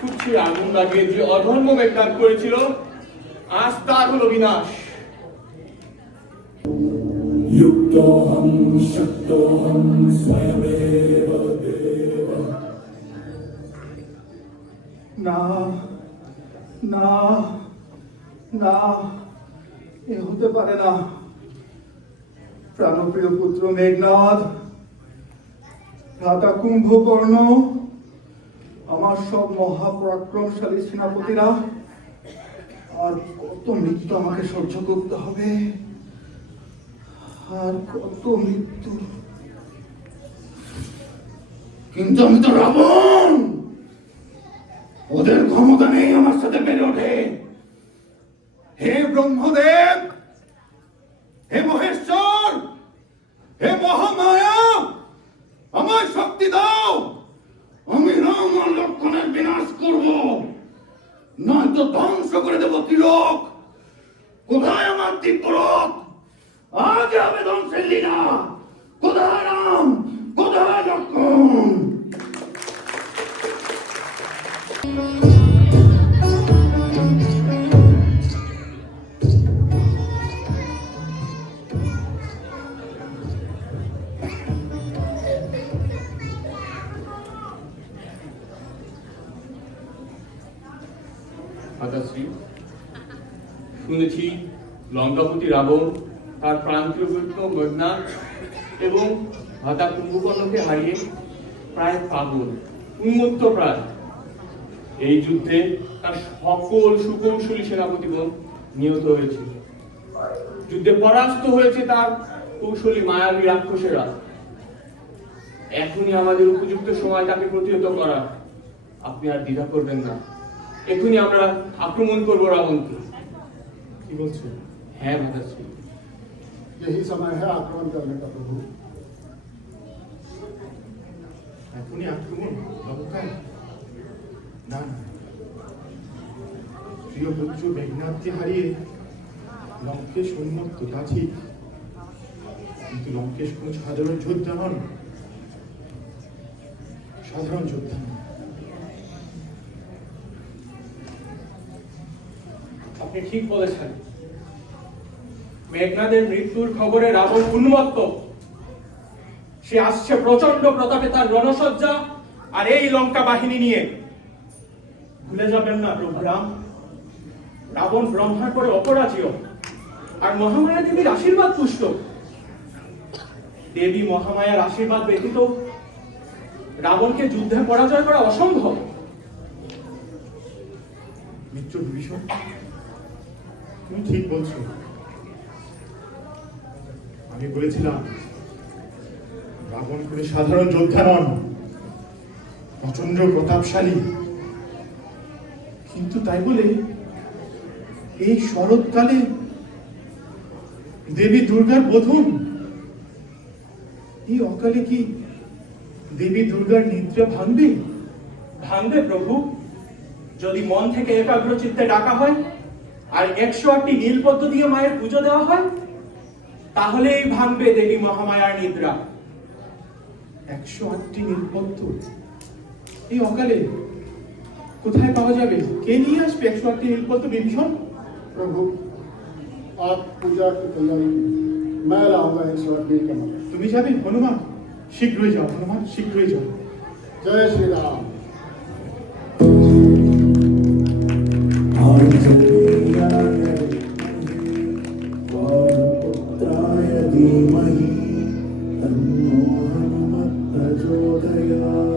কুচ্ছি আগুন লাগিয়ে যে অধর্ম মেঘনাথ করেছিল, আজ তার হলো বিনাশ। युक्तोऽहं शक्तोऽहं स्वयमेव देव। না না না, এ হতে পারে না। প্রাণপ্রিয় পুত্র মেঘনাদ, ভ্রাতা কুম্ভকর্ণ, আমার সব মহাপরাক্রমশালী সেনাপতিরা, আর কত মৃত্যু আমাকে সহ্য করতে হবে, আর কত মৃত্যু। কিন্তু আমি তো রাবণ, ওদের ক্ষমতা নেই আমার সাথে পেরে ওঠে। হে ব্রহ্মদেব, হে মহেশ্বর, হে মহামায়া, আমার শক্তি দাও, আমি রাম আর লক্ষণের বিনাশ করব, নয়তো ধ্বংস করে দেব তিলক। কোথায় আমার দিব্যরথ? আজ হবে ধ্বংসের লীলা। কোথায় রাম, কোথায় লক্ষণ? মাতাশ্রী, শুনেছি লঙ্কাপতি রাবণ তার প্রান্তীয় পুত্র মেঘনাদ এবং ভ্রাতা কুম্ভকর্ণকে হারিয়ে প্রায় পাগল, উন্মত্ত প্রায়। এই যুদ্ধে তার সকল সুকৌশলী সেনাপতিগণ নিহত হয়েছে। যুদ্ধে পরাস্ত হয়েছে তার কৌশলী মায়াবী রাক্ষসেরা। এখনই আমাদের উপযুক্ত সময় তাকে প্রতিহত করা। আপনি আর দ্বিধা করবেন না, এখনই আমরা আক্রমণ করবো রাবণকে। কি বলছো? হ্যাঁ মাতাশ্রী, यही समय है आक्रमण करने का प्रभु। এখনই আক্রমণ লঙ্কায়? না না, প্রিয় পুত্র মেঘনাথকে হারিয়ে লঙ্কেশ উন্মত্ত, তা ঠিক, কিন্তু লঙ্কেশ কোন সাধারণ যোদ্ধা নন, সাধারণ যোদ্ধা নন। আপনি ঠিক বলেছেন। মেঘনাদের মৃত্যুর খবরে রাবণ উন্মত্ত। সে আসছে প্রচন্ড প্রতাপে তার রণসজ্জা আর এই লঙ্কা বাহিনী নিয়ে। ভুলে যাবেন না প্রভু রাম, রাবণ ব্রহ্মার পরে অপরাজেয় আর মহামায়া দেবীর আশীর্বাদ পুষ্ট। দেবী মহামায়ার আশীর্বাদ ব্যতীত রাবণকে যুদ্ধে পরাজয় করা অসম্ভব। মিত্র বিভীষণ, তুমি ঠিক বলছো। আমি বলেছিলাম রাবণ কোনো সাধারণ যোদ্ধা নন, প্রচন্ড প্রতাপশালী। কিন্তু তাই বলে এই শরৎকালে দেবী দুর্গার বোধন, এই অকালে কি দেবী দুর্গার নিদ্রা ভাঙবে? ভাঙবে প্রভু, যদি মন থেকে একাগ্র চিত্তে ডাকা হয় আর 108টি নীলপদ্ম দিয়ে মায়ের পুজো দেওয়া হয়, তাহলেই ভাঙবে দেবী মহামায়ার নিদ্রা। 108টি নীলপদ্ম এই অকালে কোথায় পাওয়া যাবে? কে নিয়ে আসবে 108টি নীলপদ্ম বিভীষণ? प्रभु आप पूजा की तैयारी कीजिए, मैं लाऊंगा 108 का मंत्र। তুমি যাবে হনুমান? শীঘ্রই যাও হনুমান, শীঘ্রই যাও। जय श्री राम। आञ्जनेयाय वायुपुत्राय धीमहि तन्नो हनुमत् प्रचोदयात्।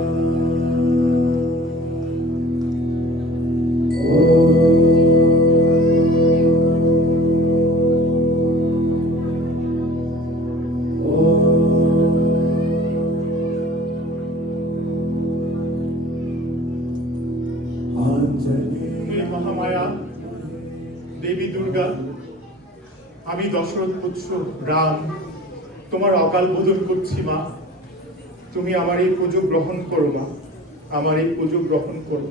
তুমি মহামায়া দেবী দুর্গা, আমি দশরথ পুত্র রাম তোমার অকাল বোধন করছি মা। তুমি আমার এই পুজো গ্রহণ করো মা, আমার এই পুজো গ্রহণ করো।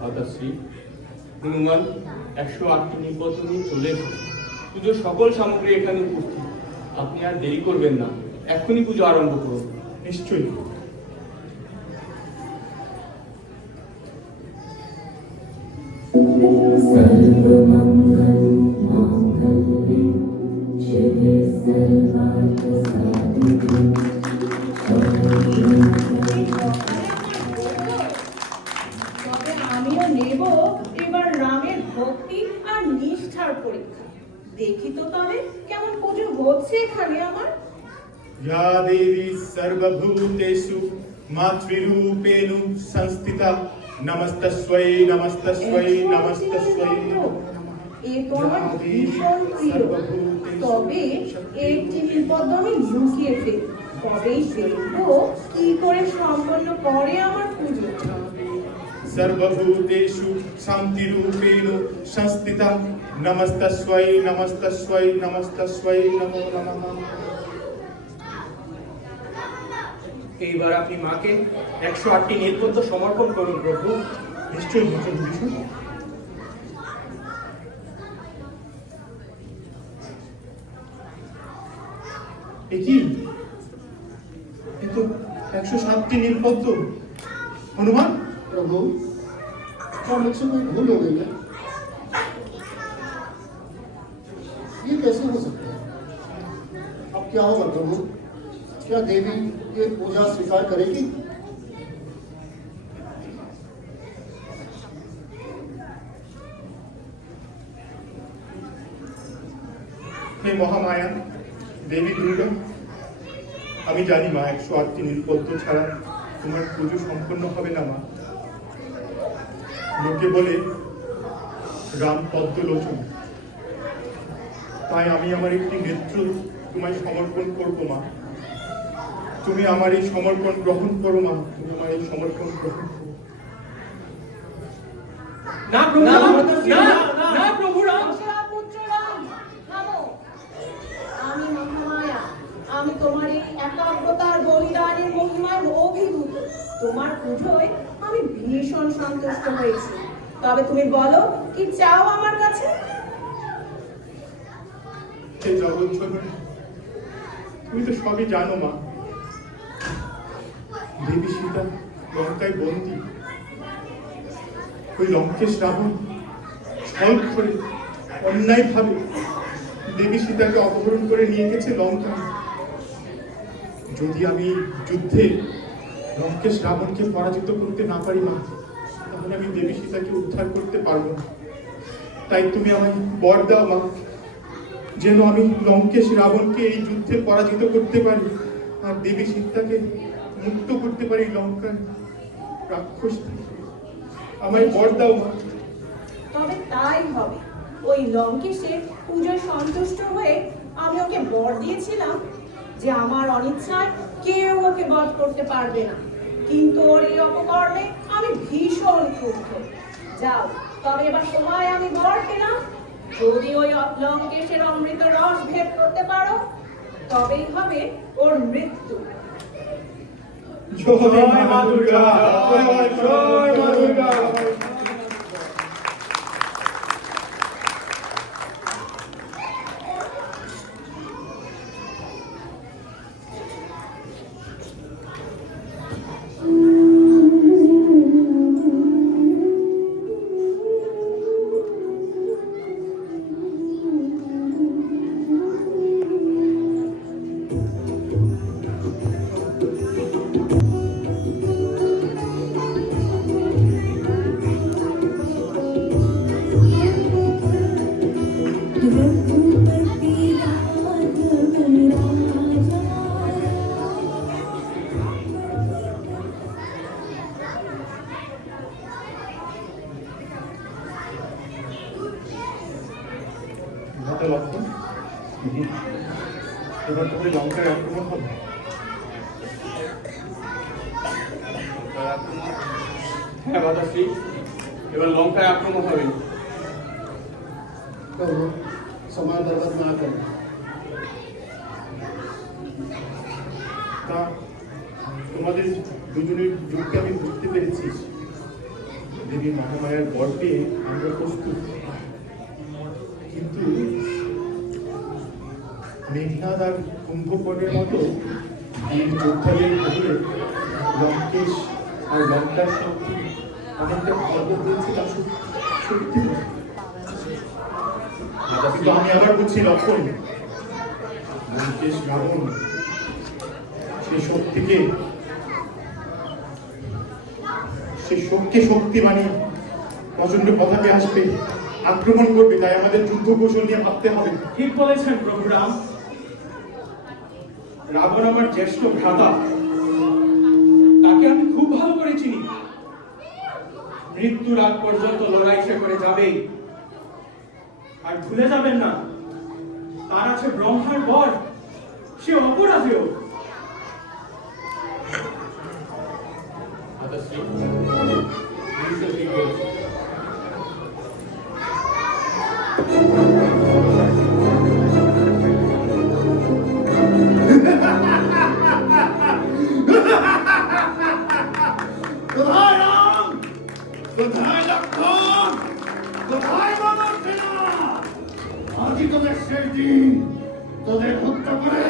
মাতাশ্রী, হনুমান 108টি নীলপদ্ম নিয়ে চলে এসেছে। পুজোর সকল সামগ্রী এখানে উপস্থিত। আপনি আর দেরি করবেন না, এখনই পুজো আরম্ভ করুন। নিশ্চয়ই। তবে আমিও নেব এবার রামের ভক্তি আর নিষ্ঠার পরীক্ষা। দেখি তো তবে কেমন পুজো হচ্ছে এখানে আমার। या देवी सर्वभूतेषु मातृरूपेण संस्थिता नमस्तस्यै नमस्तस्यै नमस्तस्यै এ তো আমার ভীষণ প্রিয়, তবে একটি বিপদ আমি লুকিয়ে ফেলি, তবেই দেখবো কি করে সম্পন্ন করে আমার পুজো। सर्वभूतेषु शान्तिरूपेण संस्थिता नमस्तस्यै नमस्तस्यै नमस्तस्यै नमो नमः। এইবার আপনি মাকে 108টি নীলপদ্ম সমর্পণ করুন প্রভু। নিশ্চয়ই ভজন বিষ্ণু। এ কি? এ তো 107টি নীলপদ্ম। হনুমান, प्रभु क्या मुझसे कोई भूल हो गई है? ये कैसे हो सकता है? अब क्या होगा प्रभु? क्या देवी ये पूजा स्वीकार करेगी? হে মহামায়া দেবী দুর্গা, আমি জানি মা 108টি নীলপদ্ম ছাড়া তোমার পুজো সম্পন্ন হবে না মা। লোকে বলে রাম পদ্মলোচন, তাই আমি আমার একটি নেত্র তোমায় সমর্পণ করবো মা। তুমি আমার এই সমর্পণ গ্রহণ করো মা, তুমি আমার এই সমর্পণ গ্রহণ করো। না প্রভু না না প্রভু রাম। পুত্র রাম, থামো। আমি মহামায়া, আমি তোমার এই একাগ্রতার বলিদানের মহিমায় অভিভূত। তোমার পুজোয় আমি ভীষণ সন্তুষ্ট হয়েছি, তবে তুমি বলো কি চাও আমার কাছে? হে জগৎ জননী, তুমি তো সবই জানো মা। দেবী সীতা লঙ্কায় বন্দী, ওই লঙ্কেশ রাবণ ছল করে অন্যায়ভাবে দেবী সীতাকে অপহরণ করে নিয়ে গেছে লঙ্কা। যদি আমি যুদ্ধে লঙ্কেশ রাবণকে পরাজিত করতে না পারি মা, তাহলে আমি দেবী সীতাকে উদ্ধার করতে পারবো না। তাই তুমি আমায় বর দাও মা, যেন আমি লঙ্কেশ রাবণকে এই যুদ্ধে পরাজিত করতে পারি আর দেবী সীতাকে মুক্ত করতে পারি লঙ্কার রাক্ষস থেকে। আমায় বর দাও মা। তবে তাই হবে। ওই লঙ্কেশের পুজোয় সন্তুষ্ট হয়ে আমি ওকে বর দিয়েছিলাম যে আমার অনিচ্ছায় কেউ ওকে বধ করতে পারবে না, কিন্তু ওর এই অপকর্মে আমি ভীষণ ক্ষুব্ধ। যাও, তবে এবার সময় আমি বর পেলাম, যদি ওই লঙ্কেশের অমৃত রস ভেদ করতে পারো তবেই হবে ওর মৃত্যু। জয় মা দুর্গা, জয় মা দুর্গা। লক্ষণ, এবার তবে লঙ্কার আক্রমণ হবে। হ্যাঁ মাতাশ্রী, এবার লঙ্কায় আক্রমণ হবে। प्रभु समय बर्बाद ना करो। তা তোমাদের দুজনের যুক্তি আমি বুঝতে পেরেছি। দেবী মহামায়ার বর পেয়ে আমরা প্রস্তুত, কিন্তু মেঘনাদ আর কুম্ভকর্ণের মতো বীর যোদ্ধাদের বদলে লঙ্কেশ আর লঙ্কার শক্তি অনেকটা খর্ব হয়েছে তা সত্যি। কিন্তু আমি আবার বুঝছি লক্ষণ, লঙ্কেশ রাবণ সেই শক্তিকে শক্তি বানিয়ে প্রচন্ড পতাকে আসবে আক্রমণ করবে, তাই আমাদের যুদ্ধ কৌশল নিয়ে ভাবতে হবে। ঠিক বলেছেন প্রভু রাম। রাবণ আমার জ্যেষ্ঠ ভ্রাতা, তাকে আমি খুব ভালো করে চিনি। মৃত্যুর আগ পর্যন্ত লড়াই সে করে যাবেই। আর ভুলে যাবেন না, তার আছে ব্রহ্মার বর, সে অপরাধেও। ভ্রাতাশ্রী, তুমি তো ঠিক বলেছ। কোথায় রাম? কোথায় লক্ষ্মণ? কোথায় মানব সেনা? আজই তোদের শেষ দিন। তোদের হত্যা করে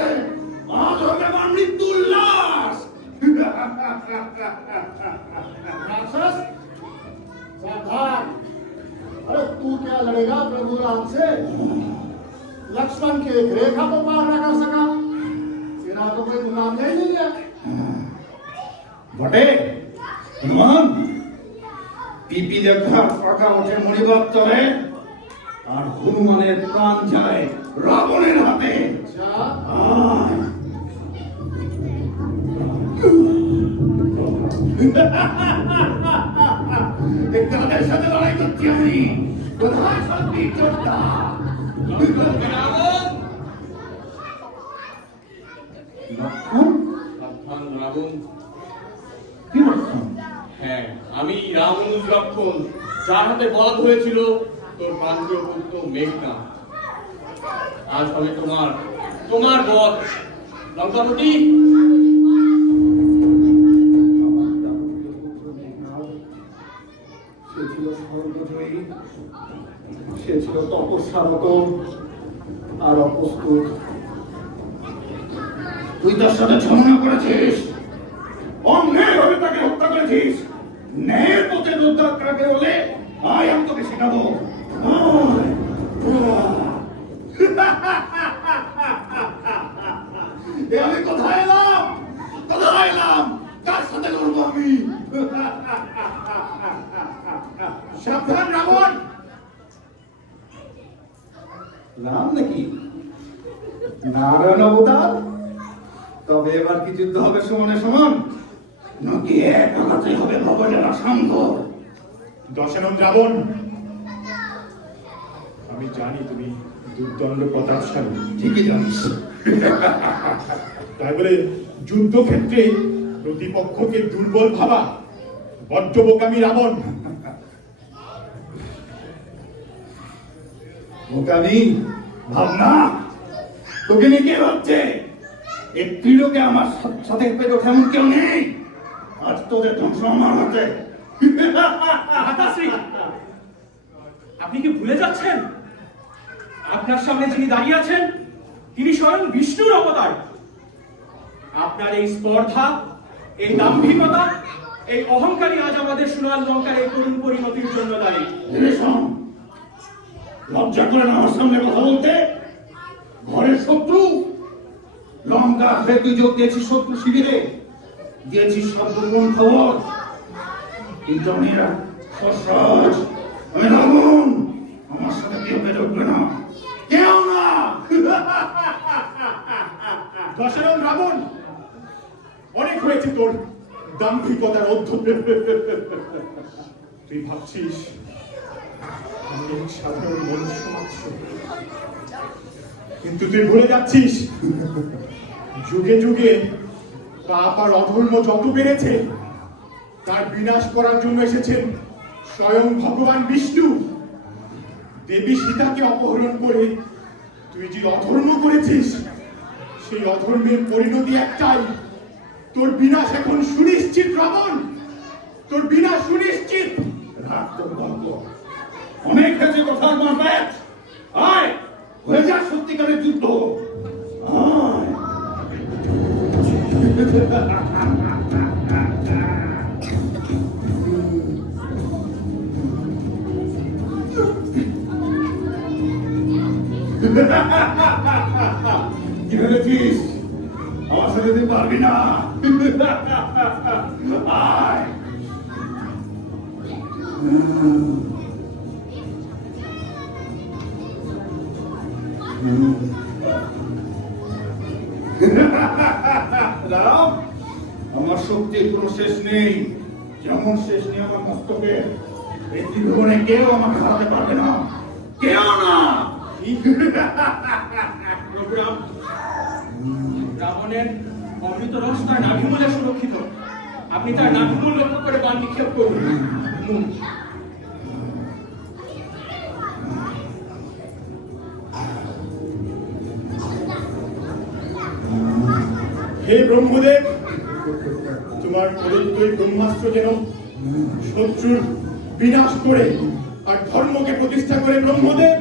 আজ হবে আমার মৃত্যু উল্লাস। राक्षस सावधान। अरे तू क्या लड़ेगा प्रभु राम से? लक्ष्मण की एक रेखा को पार न कर सका, सेना तो कोई मुकाबला ही नहीं है। বটে হনুমান, পিপি দেখা পাকা ওঠে মণিবাদ তলে, আর হনুমানের প্রাণ যায় রাবণের হাতে। अच्छा, আয়। এই কাদের সাথে লড়াই করছি আমি? কোথায় শান্তি চোদ্দা? লক্ষণ? সাবধান রাবণ। কি লক্ষণ? হ্যাঁ, আমি রামানুজ লক্ষণ, যার হাতে বধ হয়েছিল তোর প্রান্তীয় পুত্র মেঘনাদ। আজ হবে তোমার বধ। লঙ্কাপতি, সে ছিল সর্বজয়ী, সে ছিল তপস্যারত আর অপ্রস্তুত। তুই তার সাথে ছলনা করেছিস, অন্যায়ভাবে তাকে হত্যা করেছিস। ন্যায়ের পথে যোদ্ধা হলে আয় আমি তোকে শেখাবো। আয়। এ আমি কোথায় এলাম? কোথায় এলাম? কার সাথে লড়বো আমি? সাবধান রাবণ। রাম নাকি? নারায়ণ অবতার? তবে এবার কি যুদ্ধ হবে সমানে সমান? নাকি এক আঘাতে হবে ভগবানের অসাঙ্গ? দশানন রাবণ, আমি জানি তুমি দুর্দণ্ড প্রতাপশালী, ঠিকই জানিস। তাই বলে যুদ্ধক্ষেত্রে প্রতিপক্ষকে দুর্বল ভাবা বড্ড বোকামি রাবণ। বোকামি ভাবনা তোকে নিয়ে কে ভাবছে? এই ত্রিলোকে আমার সাথে পেট ওঠে এমন কেউ নেই। আজ তোদের ধ্বংস আমার হাতে। ভ্রাতাশ্রী, আপনি কি ভুলে যাচ্ছেন আপনার সামনে যিনি দাঁড়িয়ে আছেন তিনি স্বয়ং বিষ্ণুর অবতার? আপনার এই স্পর্ধা, এই দাম্ভিকতা, এই অহংকারী আজ আমাদের সোনার লঙ্কার এই করুণ পরিণতির জন্য দায়ী। লজ্জা করে না আমার সামনে কথা বলতে? ঘরের শত্রু লঙ্কা হয়ে তুই যোগ দিয়েছিস শত্রু শিবিরে, দিয়েছিস সব গোপন খবর। কিন্তু আমি সহজ, আমি রাবণ। আমার সাথে কেউ পেরে উঠবে না, কেউ না। দশানন রাবণ, অনেক হয়েছে তোর দাম্ভিকতার অধ্যক্ষ। তুই ভাবছিস আমি এক সাধারণ মনুষ্য মাত্র, কিন্তু তুই ভুলে যাচ্ছিস যুগে যুগে পাপ আর অধর্ম যত বেড়েছে তার বিনাশ করার জন্য এসেছেন স্বয়ং ভগবান বিষ্ণু। দেবী সীতাকে অপহরণ করে তুই যে অধর্ম করেছিস, সেই অধর্মের পরিণতি একটাই, তোর বিনাশ এখন সুনিশ্চিত রাবণ, তোর বিনাশ সুনিশ্চিত। রাগ তোর গল্প অনেক কাছে কথা মারপ্যাচ। আয় হয়ে যা সত্যিকারের যুদ্ধ। আয়। কি ভেবেছিস আমার সাথে তুই পারবি না? আয়। রাম, আমার শক্তির কোনো শেষ নেই, যেমন শেষ নেই আমার মস্তকে। এই ত্রিভুবনে কেউ আমাকে হারাতে পারবে না, কেউ না। প্রভুরাম, রাবণের অমৃত রস তার নাভিমূলে সুরক্ষিত। আপনি তার নাভিমূল লক্ষ্য করে বাণ নিক্ষেপ করুন। হে ব্রহ্মদেব, তোমার প্রদত্ত এই ব্রহ্মাস্ত্র যেন শত্রুর বিনাশ করে আর ধর্মকে প্রতিষ্ঠা করে। ব্রহ্মদেব,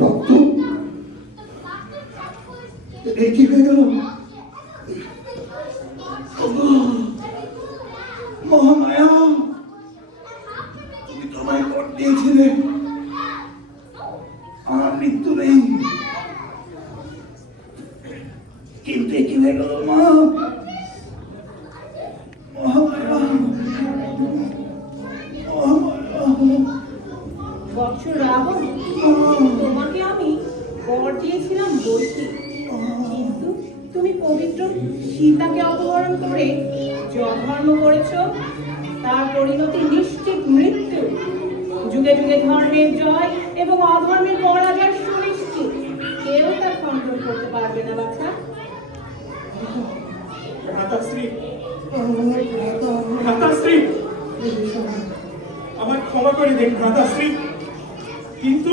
রক্ত, এই কি হয়ে গেল? মহামায়া, তুমি তোমায় বর দিয়েছিলে আমার মৃত্যু নেই, কিন্তু কি হয়ে গেল মা? মহামায়া, মহামায়া। বৎস রাবণ, তোমাকে আমি বর দিয়েছিলাম বইটি, কিন্তু তুমি পবিত্র সীতাকে অপহরণ করে যে অধর্ম করেছ, তার পরিণতি নিশ্চিত মৃত্যু। যুগে যুগে ধর্মের জয় এবং অধর্মের পরাজয় সুনিশ্চিত। কেউ তা খণ্ডন করতে পারবে না বাছা। ভ্রাতাশ্রী, ভ্রাতাশ্রী, আমার ক্ষমা করে দিন ভ্রাতাশ্রী, কিন্তু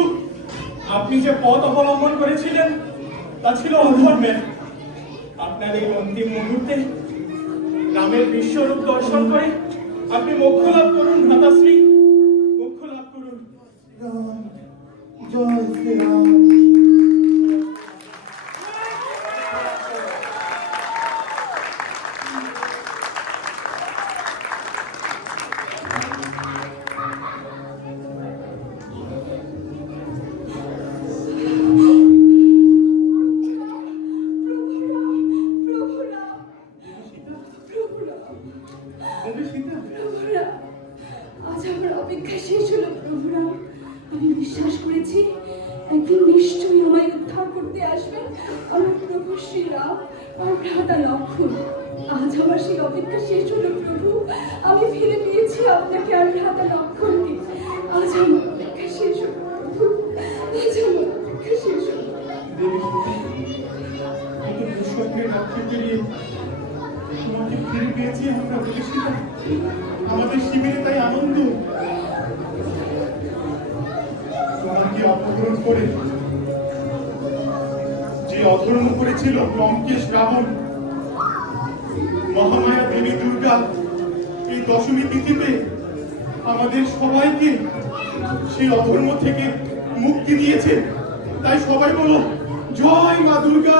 আপনি যে পথ অবলম্বন করেছিলেন তা ছিল অধর্মের। আপনার এই অন্তিম মুহূর্তে রামের বিশ্বরূপ দর্শন করে আপনি মোক্ষ লাভ করুন ভ্রাতাশ্রী, মোক্ষ লাভ করুন। জয় শ্রীরাম। প্রভুরা, আজ আমার অপেক্ষা শেষ হলো। প্রভুরা, আমি বিশ্বাস করেছি একদিন নিশ্চয়ই আমায় উদ্ধার করতে আসবেন আমার প্রভু শ্রীরাম আর ভ্রাতা লক্ষ্মণ। আজ আমার সেই অপেক্ষা শেষ হলো প্রভু। আমি ফিরে পেয়েছি আপনাকে আর ভ্রাতা লক্ষ্মণকে। আজ আমার অপেক্ষা শেষ হলো প্রভু, আজ আমার অপেক্ষা শেষ হলো। দুঃস্বপ্নের রক্ষা পেরিয়ে তোমাকে ফিরে পেয়েছি আমরা বলেছিলাম। আমাদের শিবিরে তাই আনন্দ। তোমাকে অপহরণ করে যে অধর্ম করেছিল লঙ্কেশ রাবণ, মহামায়া দেবী দুর্গা এই দশমী তিথিতে আমাদের সবাইকে সেই অধর্ম থেকে মুক্তি দিয়েছে। তাই সবাই বলো জয় মা দুর্গা।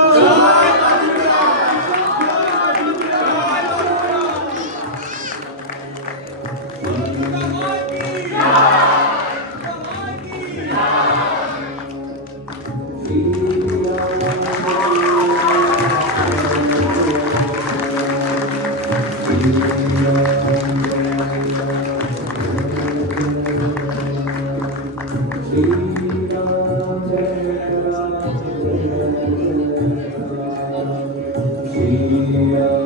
Shri Ram.